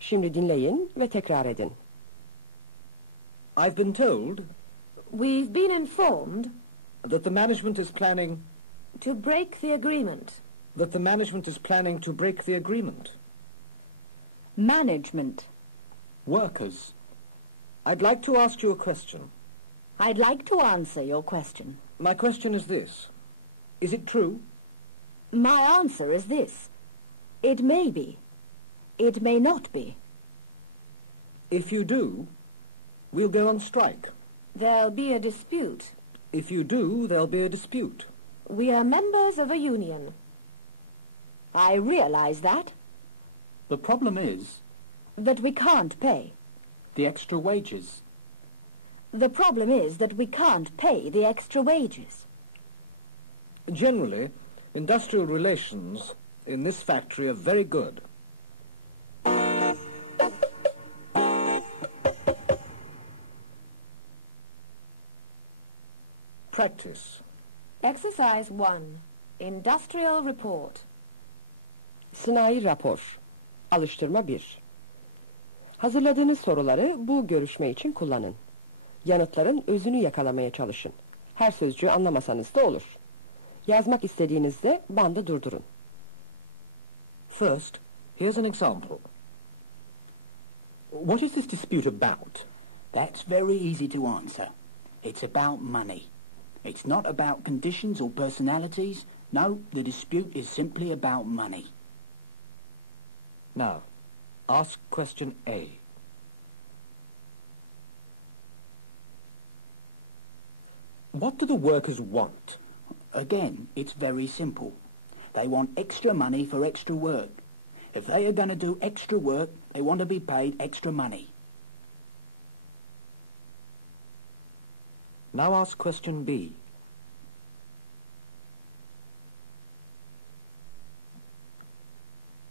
Şimdi dinleyin ve tekrar edin. I've been told We've been informed that the management is planning to break the agreement. that the management is planning to break the agreement. Management. Workers. I'd like to ask you a question. I'd like to answer your question. My question is this. Is it true? My answer is this. It may be. It may not be. If you do, we'll go on strike. There'll be a dispute. If you do, there'll be a dispute. We are members of a union. I realise that. The problem is That we can't pay. the extra wages. The problem is that we can't pay the extra wages. Generally, industrial relations in this factory are very good. Practice. Exercise 1. Industrial report. Sınai rapor. Alıştırma 1. Hazırladığınız soruları bu görüşme için kullanın. Yanıtların özünü yakalamaya çalışın. Her sözcüğü anlamasanız da olur. Yazmak istediğinizde bandı durdurun. First, here's an example. What is this dispute about? That's very easy to answer. It's about money. It's not about conditions or personalities. No, the dispute is simply about money. Now, ask question A. What do the workers want? Again, it's very simple. They want extra money for extra work. If they are going to do extra work, they want to be paid extra money. Now ask question B.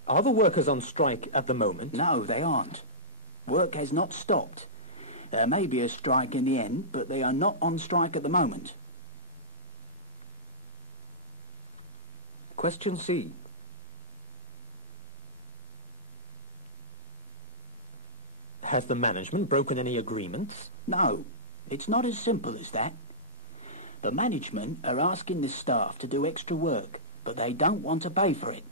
Are the workers on strike at the moment? No, they aren't. Work has not stopped. There may be a strike in the end, but they are not on strike at the moment. Question C. Has the management broken any agreements? No, it's not as simple as that. The management are asking the staff to do extra work, but they don't want to pay for it.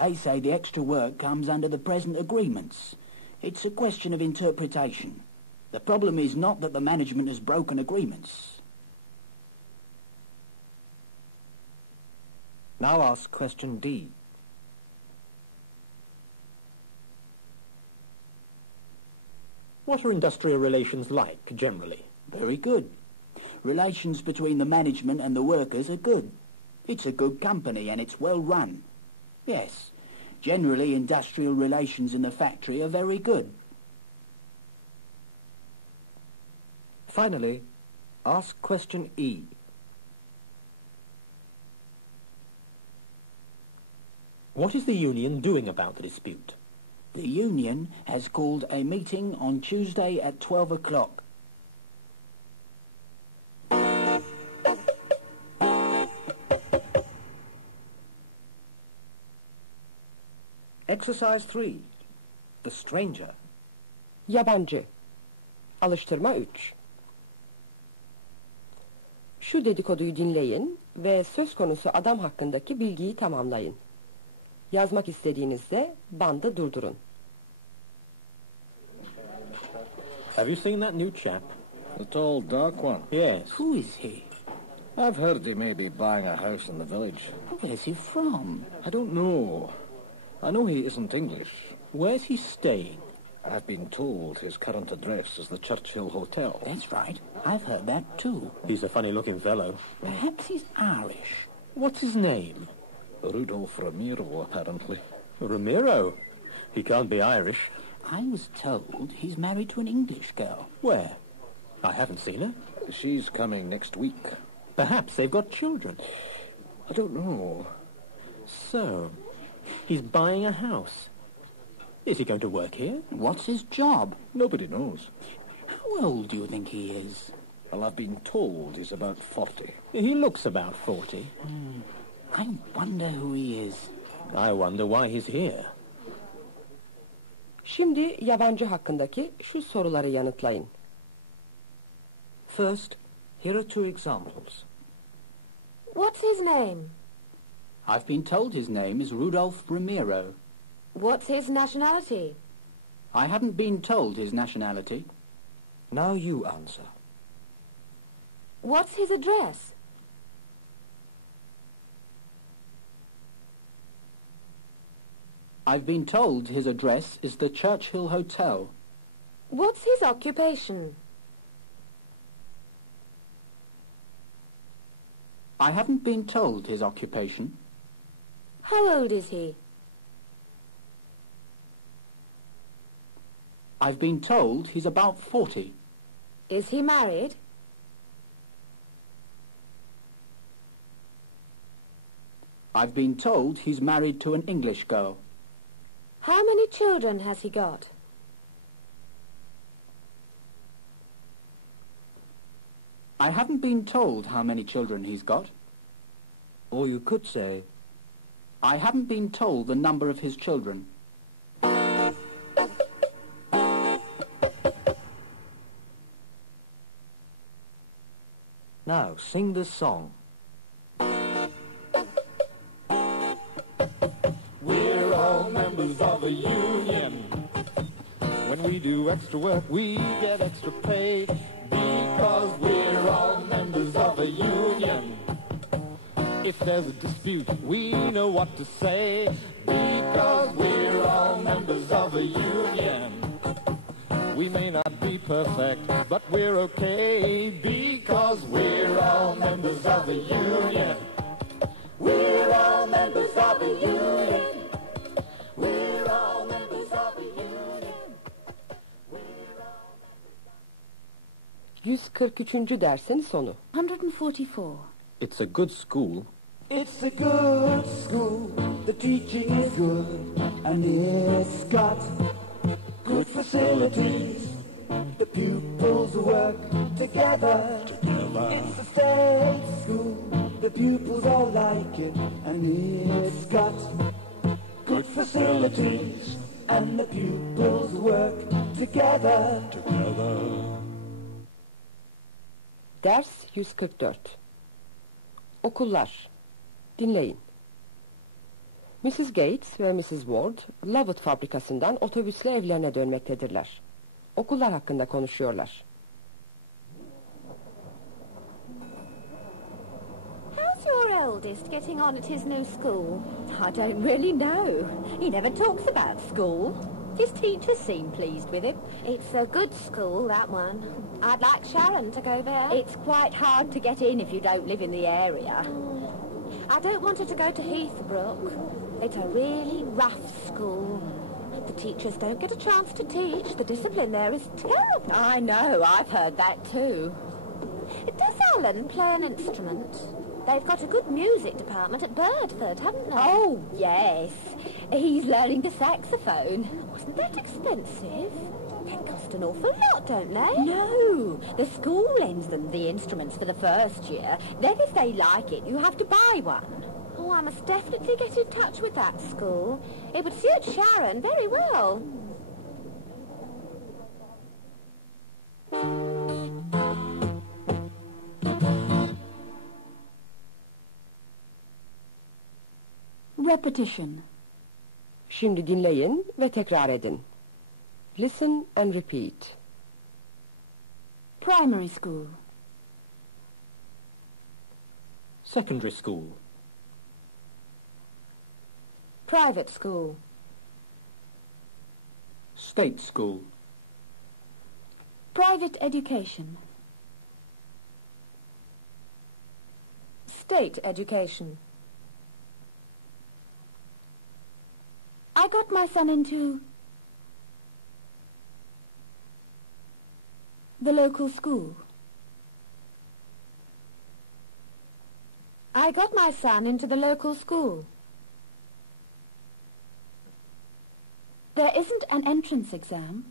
They say the extra work comes under the present agreements. It's a question of interpretation. The problem is not that the management has broken agreements. Now ask question D. What are industrial relations like, generally? Very good. Relations between the management and the workers are good. It's a good company and it's well run. Yes, generally industrial relations in the factory are very good. Finally, ask question E. What is the union doing about the dispute? The union has called a meeting on Tuesday at 12 o'clock. Exercise 3. The Stranger. Yabancı. Alıştırma 3. Şu dedikoduyu dinleyin ve söz konusu adam hakkındaki bilgiyi tamamlayın. Yazmak istediğinizde bandı durdurun. Have you seen that new chap? The tall, dark one? Yes. Who is he? I've heard he may be buying a house in the village. Where's he from? I don't know. I know he isn't English. Where's he staying? I've been told his current address is the Churchill Hotel. That's right. I've heard that too. He's a funny-looking fellow. Perhaps he's Irish. What's his name? Rudolph Ramiro, apparently. Ramiro? He can't be Irish. I was told he's married to an English girl. Where? I haven't seen her. She's coming next week. Perhaps they've got children. I don't know. So, he's buying a house. Is he going to work here? What's his job? Nobody knows. How old do you think he is? Well, I've been told he's about 40. He looks about 40. I wonder who he is. I wonder why he's here. Şimdi yabancı hakkındaki şu soruları yanıtlayın. First, here are 2 examples. What's his name? I've been told his name is Rudolph Ramiro. What's his nationality? I haven't been told his nationality. Now you answer. What's his address? I've been told his address is the Churchill Hotel. What's his occupation? I haven't been told his occupation. How old is he? I've been told he's about 40. Is he married? I've been told he's married to an English girl. How many children has he got? I haven't been told how many children he's got. Or you could say, I haven't been told the number of his children. now sing this song. We're all members of a union. When we do extra work, we get extra pay. Because we're all members of a union. If there's a dispute, we know what to say. Because we're all members of a union. We may not be perfect, but we're okay. Because we're all members of a union. We're all members of a union. We're all members of a union. 143. dersin sonu. 144. It's a good school. It's a good school, the teaching is good, and it's got good facilities. The pupils work together. It's a state school, the pupils all like it, and it's got good facilities, and the pupils work together. Ders 144. Okullar. Dinleyin. Mrs. Gates ve Mrs. Ward, Lovett fabrikasından otobüsle evlerine dönmektedirler. Okullar hakkında konuşuyorlar. How's your eldest getting on at his new school? I don't really know. He never talks about school. His teachers seem pleased with him. It's a good school, that one. I'd like Sharon to go there. It's quite hard to get in if you don't live in the area. I don't want her to go to Heathbrook. It's a really rough school. The teachers don't get a chance to teach. The discipline there is terrible. I know, I've heard that too. Does Alan play an instrument? They've got a good music department at Birdford, haven't they? Oh, yes. He's learning the saxophone. Wasn't that expensive? They cost an awful lot, don't they? No, the school lends them the instruments for the first year. Then if they like it, you have to buy one. Oh, Oh, I must definitely get in touch with that school. It would suit Sharon very well. Repetition. Şimdi dinleyin ve tekrar edin. Listen and repeat. Primary school. Secondary school. Private school. State school. Private education. State education. I got my son into the local school. I got my son into the local school. There isn't an entrance exam.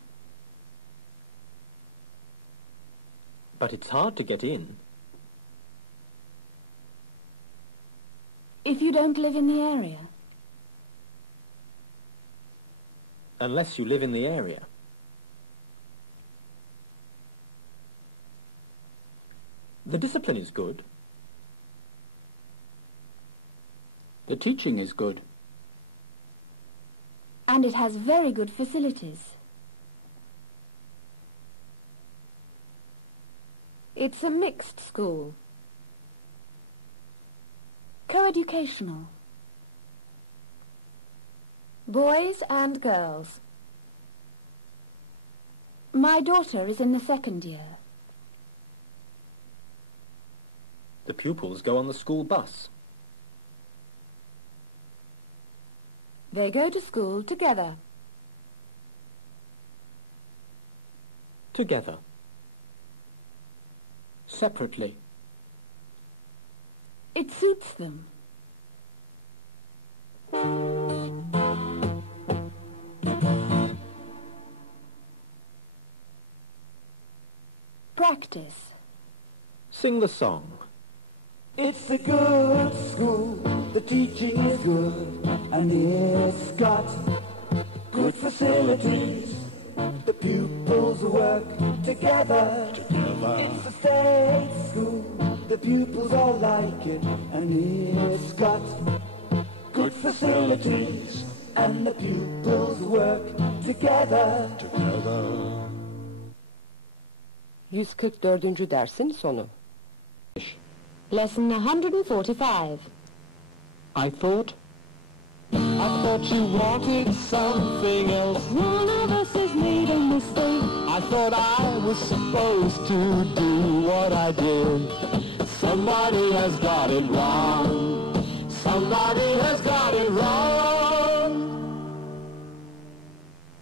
But it's hard to get in. If you don't live in the area. Unless you live in the area. The discipline is good. The teaching is good. And it has very good facilities. It's a mixed school. Co-educational. Boys and girls. My daughter is in the second year. The pupils go on the school bus. They go to school together. Together. Separately. It suits them. Practice. Sing the song. It's a good school, the teaching is good, and it's got good facilities. The pupils work together. It's a state school, the pupils all like it, and it's got good facilities. And the pupils work together. 144. dersin sonu. Lesson 145. I thought you wanted something else. One of us has made a mistake. I thought I was supposed to do what I did. Somebody has got it wrong. Somebody has got it wrong.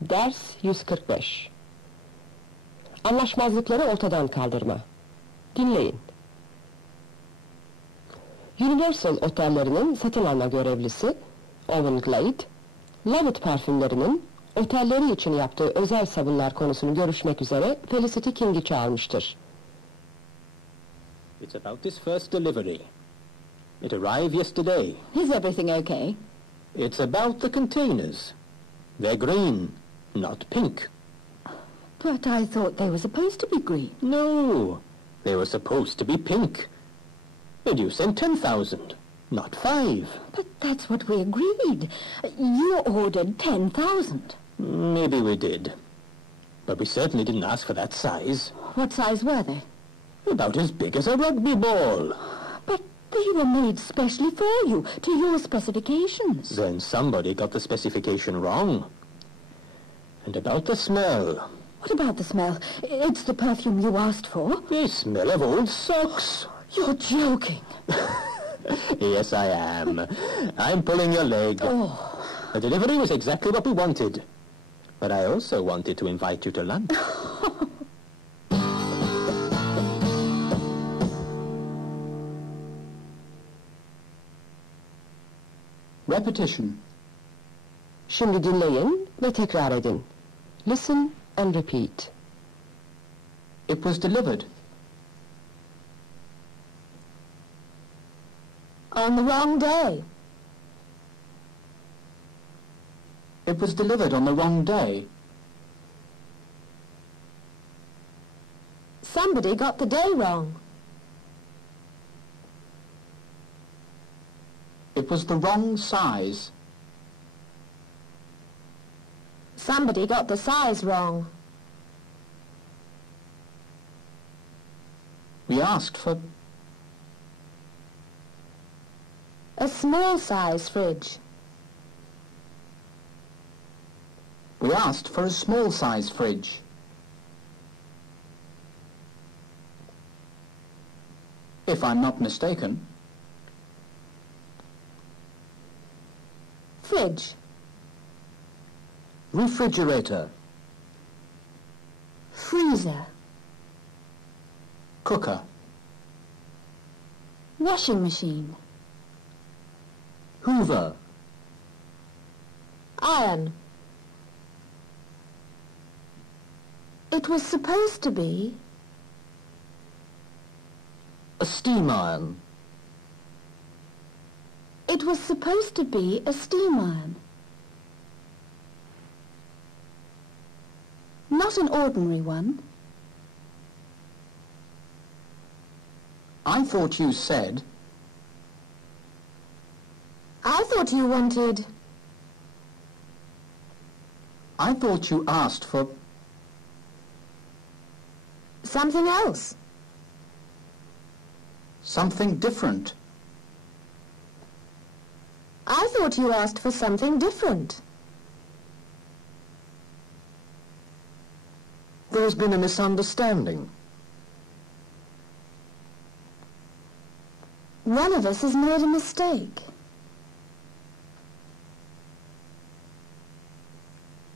Ders 145. Anlaşmazlıkları ortadan kaldırma. Dinleyin. Universal otellerinin satın alma görevlisi Owen Glade, Lovett parfümlerinin otelleri için yaptığı özel sabunlar konusunu görüşmek üzere Felicity King'i çağırmıştır. It's about this first delivery. It arrived yesterday. Is everything okay? It's about the containers. They're green, not pink. But I thought they were supposed to be green. No, they were supposed to be pink. And you sent 10,000, not 5. But that's what we agreed. You ordered 10,000. Maybe we did. But we certainly didn't ask for that size. What size were they? About as big as a rugby ball. But they were made specially for you, to your specifications. Then somebody got the specification wrong. And about the smell. What about the smell? It's the perfume you asked for. They smell of old socks. You're joking. Yes, I am. I'm pulling your leg. Oh. The delivery was exactly what we wanted. But I also wanted to invite you to lunch. Repetition. Şimdi dinleyin ve tekrar edin. Listen and repeat. It was delivered. On the wrong day. It was delivered on the wrong day. Somebody got the day wrong. It was the wrong size. Somebody got the size wrong. We asked for a small size fridge. We asked for a small size fridge. If I'm not mistaken. Fridge. Refrigerator. Freezer. Cooker. Washing machine. Hoover. Iron. It was supposed to be A steam iron. It was supposed to be a steam iron. Not an ordinary one. I thought you said... I thought you wanted... I thought you asked for... something else. Something different. I thought you asked for something different. There's been a misunderstanding. One of us has made a mistake.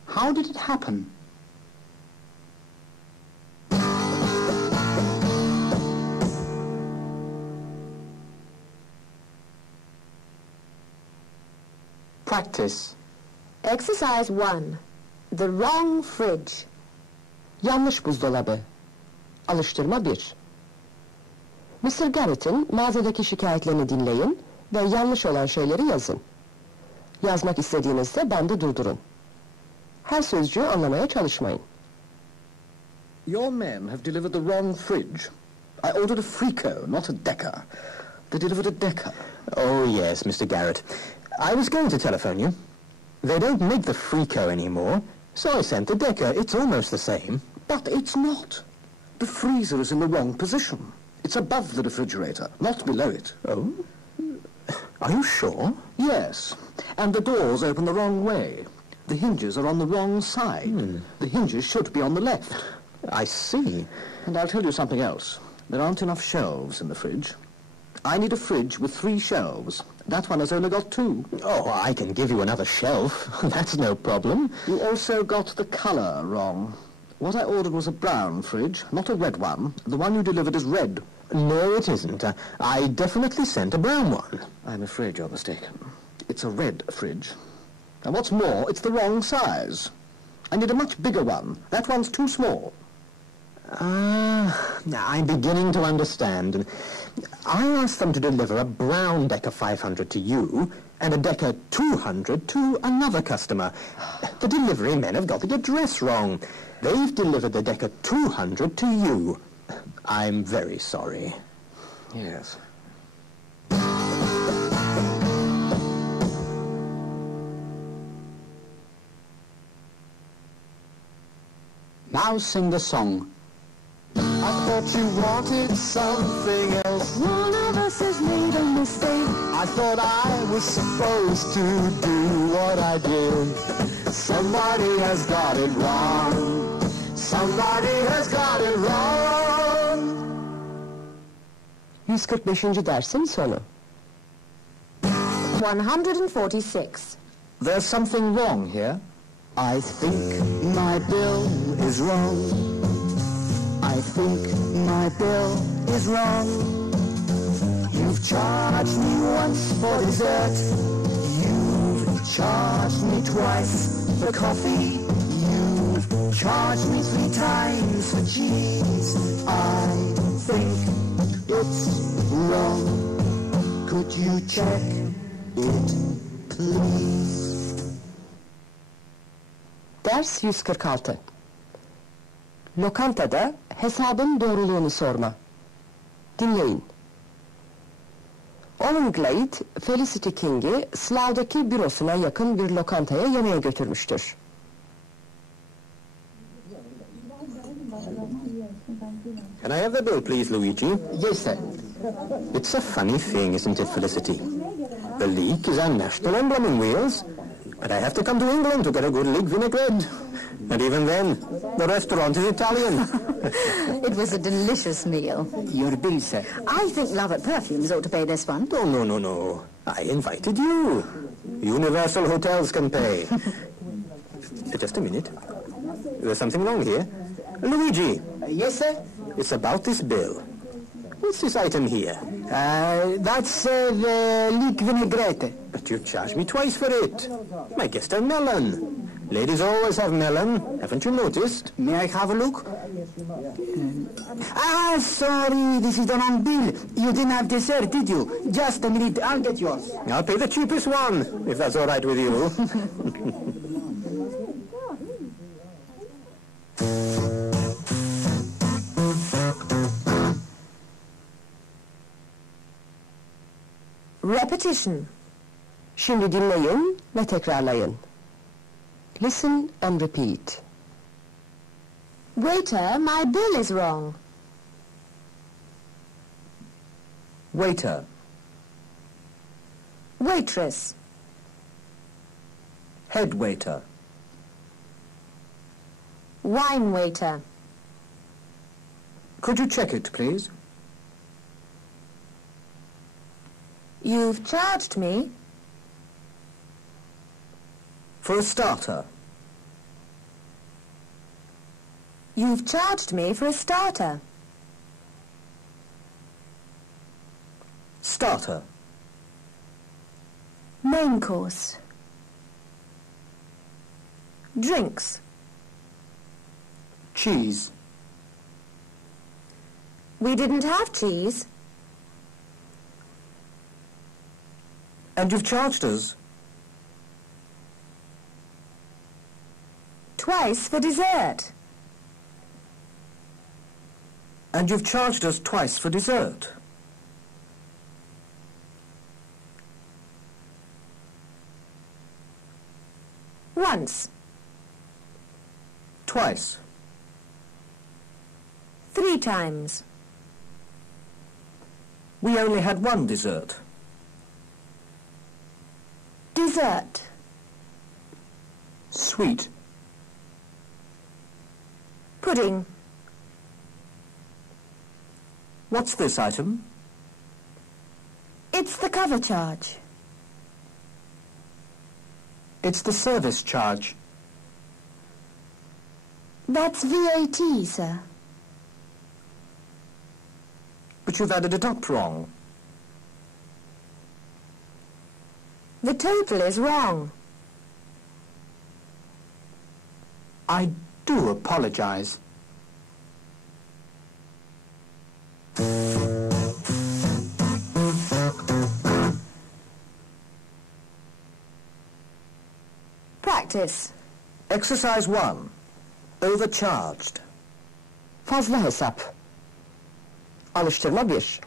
How did it happen? Practice. Exercise 1. The wrong fridge. Yanlış buzdolabı. Alıştırma 1. Mr. Garrett'in mağazadaki şikayetlerini dinleyin ve yanlış olan şeyleri yazın. Yazmak istediğinizde bandı durdurun. Her sözcüğü anlamaya çalışmayın. Your men have delivered the wrong fridge. I ordered a Frico, not a Decker. They delivered a Decker. Oh, yes, Mr. Garrett. I was going to telephone you. They don't make the Frico anymore, so I sent the Decker. It's almost the same. But it's not. The freezer is in the wrong position. It's above the refrigerator, not below it. Oh? Are you sure? Yes. And the doors open the wrong way. The hinges are on the wrong side. The hinges should be on the left. I see. And I'll tell you something else. There aren't enough shelves in the fridge. I need a fridge with 3 shelves. That one has only got 2. Oh, I can give you another shelf. That's no problem. You also got the colour wrong. What I ordered was a brown fridge, not a red one. The one you delivered is red. No, it isn't. I definitely sent a brown one. I'm afraid you're mistaken. It's a red fridge. And what's more, it's the wrong size. I need a much bigger one. That one's too small. I'm beginning to understand. I asked them to deliver a brown Decker 500 to you and a Decker 200 to another customer. The delivery men have got the address wrong. They've delivered the Decker 200 to you. I'm very sorry. Yes. Now sing the song. I thought you wanted something else. One of us has made a mistake. I thought I was supposed to do what I did. Somebody has got it wrong. Somebody has got it wrong. 145. dersin sonu. 146. There's something wrong here. I think my bill is wrong. I think my bill is wrong. You've charged me once for dessert. You've charged me twice for coffee. You've charged me 3 times for cheese. I think it's wrong. Could you check it, please? Ders 146. Lokantada hesabın doğruluğunu sorma. Dinleyin. Owen Glade, Felicity King'i Slough'daki bürosuna yakın bir lokantaya yemeğe götürmüştür. Can I have the bill, please, Luigi? Yes, sir. It's a funny thing, isn't it, Felicity? The leek is our national emblem in Wales, but I have to come to England to get a good leek vinaigrette. And even then, the restaurant is Italian. It was a delicious meal. Your bill, sir. I think Lovett Perfumes ought to pay this one. Oh, no, no, no. I invited you. Universal Hotels can pay. Just a minute. There's something wrong here. Luigi. Yes, sir? It's about this bill. What's this item here? That's the leek vinaigrette. But you charged me twice for it. My guest had melon. Ladies always have melon. Haven't you noticed? May I have a look? Sorry, this is the wrong bill. You didn't have dessert, did you? Just a minute, I'll get yours. I'll pay the cheapest one, if that's all right with you. Repetition. Şimdi dinleyin ve tekrarlayın. Listen and repeat. Waiter, my bill is wrong. Waiter. Waitress. Head waiter. Wine waiter. Could you check it, please? You've charged me. For a starter. You've charged me for a starter. Starter. Main course. Drinks. Cheese. We didn't have cheese. And you've charged us? Twice for dessert. And you've charged us twice for dessert? Once. Twice. 3 times. We only had one dessert. Dessert. Sweet. Pudding. What's this item? It's the cover charge. It's the service charge. That's VAT, sir. But you've added it up wrong. The total is wrong. I do apologize. Practice. Exercise 1. Overcharged. Fazla hesap. Alıştırma 1.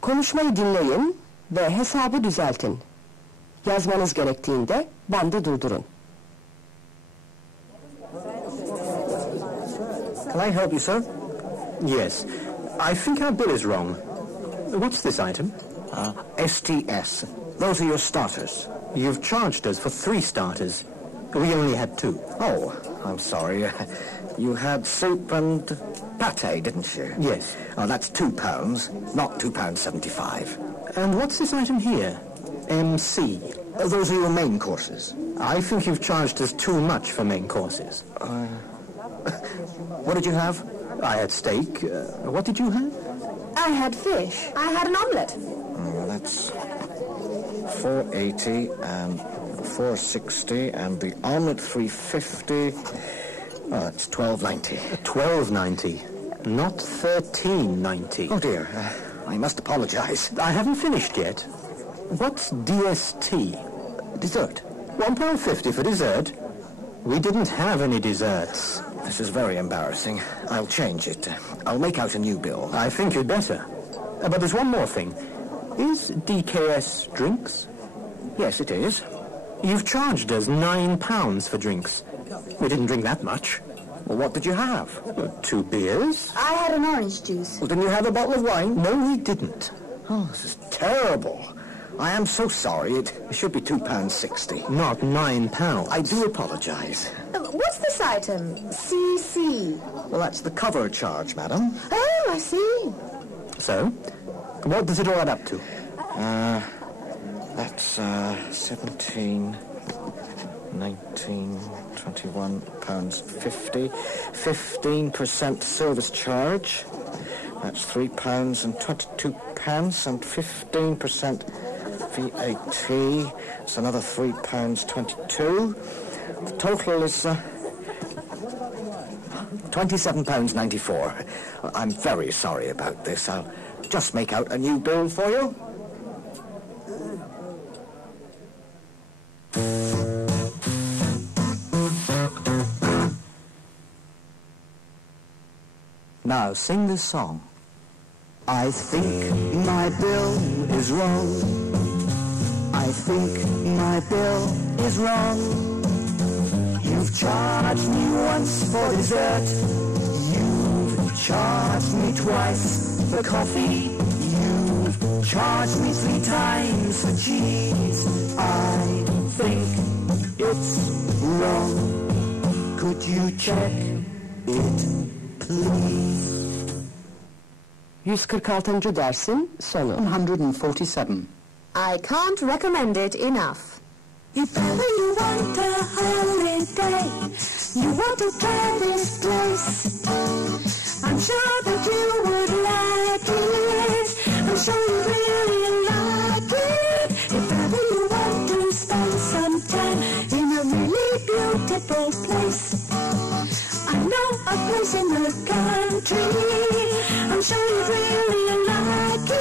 Konuşmayı dinleyin ve hesabı düzeltin. Yazmanız gerektiğinde bandı durdurun. Can I help you, sir? Yes. I think our bill is wrong. What's this item? STS. Those are your starters. You've charged us for 3 starters. We only had 2. Oh, I'm sorry. You had soup and pâté, didn't you? Yes. Oh, that's £2, not £2.75. And what's this item here? MC. Those are your main courses. I think you've charged us too much for main courses. What did you have? I had steak. What did you have? I had fish. I had an omelette. Oh, that's $4.80 and $4.60 and the omelette $3.50. Oh, it's $12.90. $12.90, not $13.90. Oh dear, I must apologize. I haven't finished yet. What's DST? Dessert. £1.50 for dessert? We didn't have any desserts. This is very embarrassing. I'll change it. I'll make out a new bill. I think you'd better. But there's one more thing. Is DKS drinks? Yes, it is. You've charged us £9 for drinks. We didn't drink that much. Well, what did you have? 2 beers. I had an orange juice. Well, didn't you have a bottle of wine? No, we didn't. Oh, this is terrible. I am so sorry. It should be £2.60. Not £9. I do apologise. What's this item? CC. Well, that's the cover charge, madam. Oh, I see. So, what does it all add up to? That's 17, 19, £21.50. 15% service charge. That's £3.22 and 15% VAT. It's another £3.22. The total is £27.94. I'm very sorry about this. I'll just make out a new bill for you. Now sing this song. I think my bill is wrong. I think my bill is wrong. You've charged me once for dessert. You've charged me twice for coffee. You've charged me 3 times for cheese. I think it's wrong. Could you check it, please? 146. dersin sonu. 147. I can't recommend it enough. If ever you want a holiday, you want to try this place, I'm sure that you would like it. I'm sure you really like it. If ever you want to spend some time in a really beautiful place, I know a place in the country. I'm sure you'd really like it.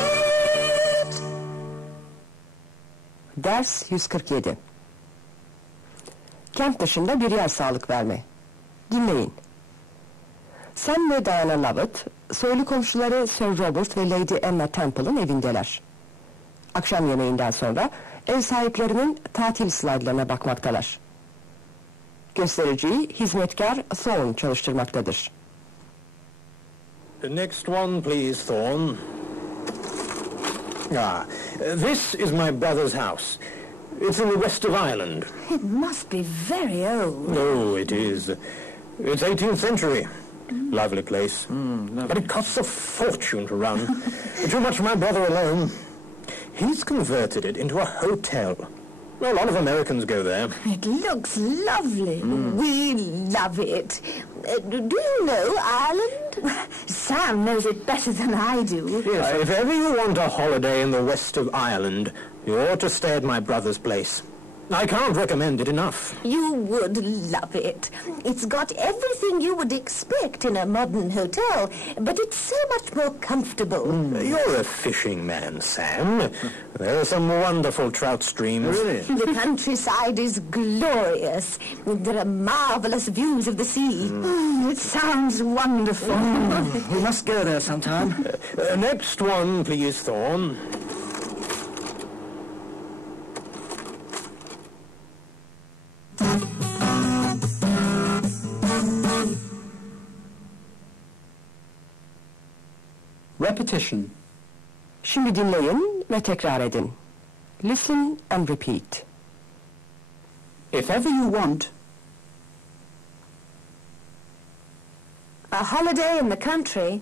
Ders 147. Kent dışında bir yer sağlık verme. Dinleyin. Sam ve Diana Lovett, soylu komşuları Sir Robert ve Lady Emma Temple'ın evindeler. Akşam yemeğinden sonra ev sahiplerinin tatil slaytlarına bakmaktalar. Göstericiyi hizmetkar Thorne çalıştırmaktadır. The next one, please, Thorne. This is my brother's house. It's in the west of Ireland. It must be very old. Oh, it is. It's 18th century. Lovely place. But it costs a fortune to run. Too much for my brother alone. He's converted it into a hotel. A lot of Americans go there. It looks lovely. We love it. Do you know Ireland? Sam knows it better than I do. Yes, if ever you want a holiday in the west of Ireland, you ought to stay at my brother's place. I can't recommend it enough. You would love it. It's got everything you would expect in a modern hotel, but it's so much more comfortable. You're a fishing man, Sam. There are some wonderful trout streams. Really? The countryside is glorious. There are marvelous views of the sea. It sounds wonderful. We must go there sometime. Next one, please, Thorne. Repetition. Şimdi dinleyin ve tekrar edin. Listen and repeat. If ever you want A holiday in the country.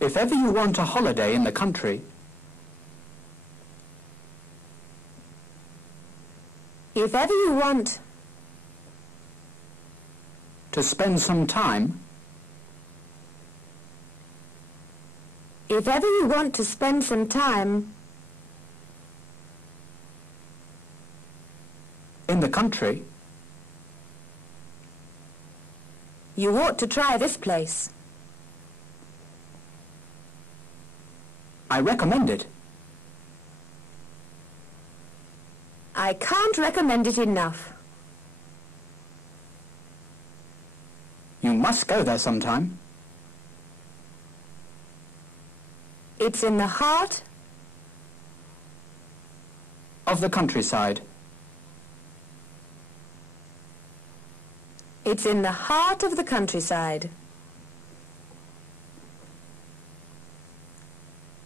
If ever you want a holiday in the country, If ever you want to spend some time, If ever you want to spend some time in the country, you ought to try this place. I recommend it. I can't recommend it enough. You must go there sometime. It's in the heart Of the countryside. It's in the heart of the countryside.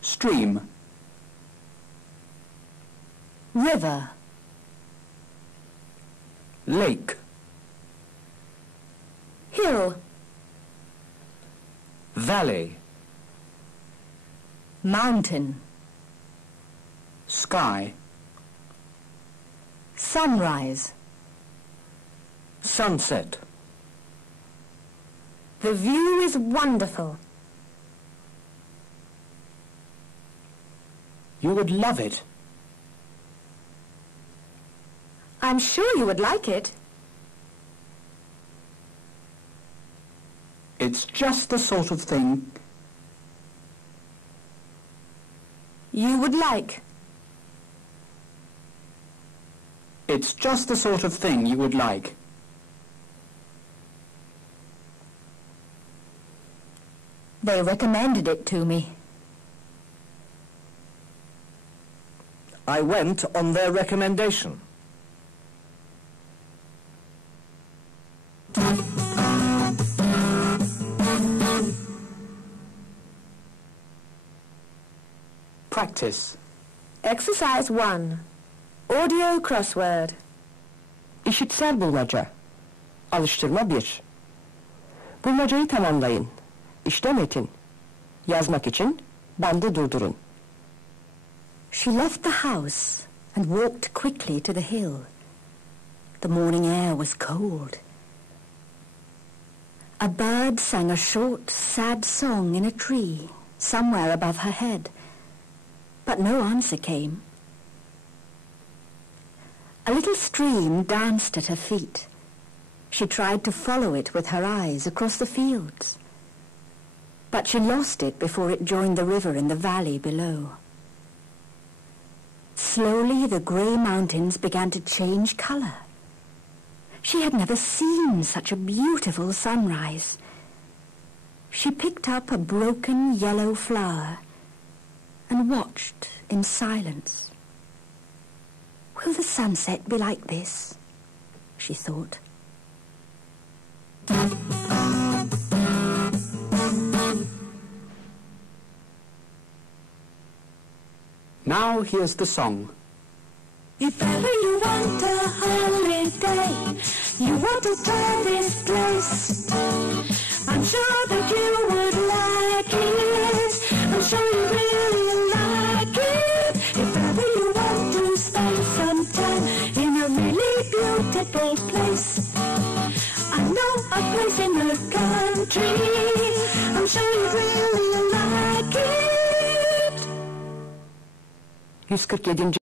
Stream. River. Lake. Hill. Valley. Mountain. Sky. Sunrise. Sunset. The view is wonderful. You would love it. I'm sure you would like it. It's just the sort of thing You would like. It's just the sort of thing you would like. They recommended it to me. I went on their recommendation. Practice. Exercise 1. Audio crossword. İşitsel bulmaca. Alıştırma 1. Bulmacayı tamamlayın. İşte metin. Yazmak için bandı durdurun. She left the house and walked quickly to the hill. The morning air was cold. A bird sang a short, sad song in a tree somewhere above her head, but no answer came. A little stream danced at her feet. She tried to follow it with her eyes across the fields, but she lost it before it joined the river in the valley below. Slowly the grey mountains began to change colour. She had never seen such a beautiful sunrise. She picked up a broken yellow flower and watched in silence. Will the sunset be like this? She thought. Now here's the song. If ever you want a holiday, you want to try this place, I'm sure that you would like it. I'm sure you really like it. If ever you want to spend some time in a really beautiful place, I know a place in the country. I'm sure you really like it. 147.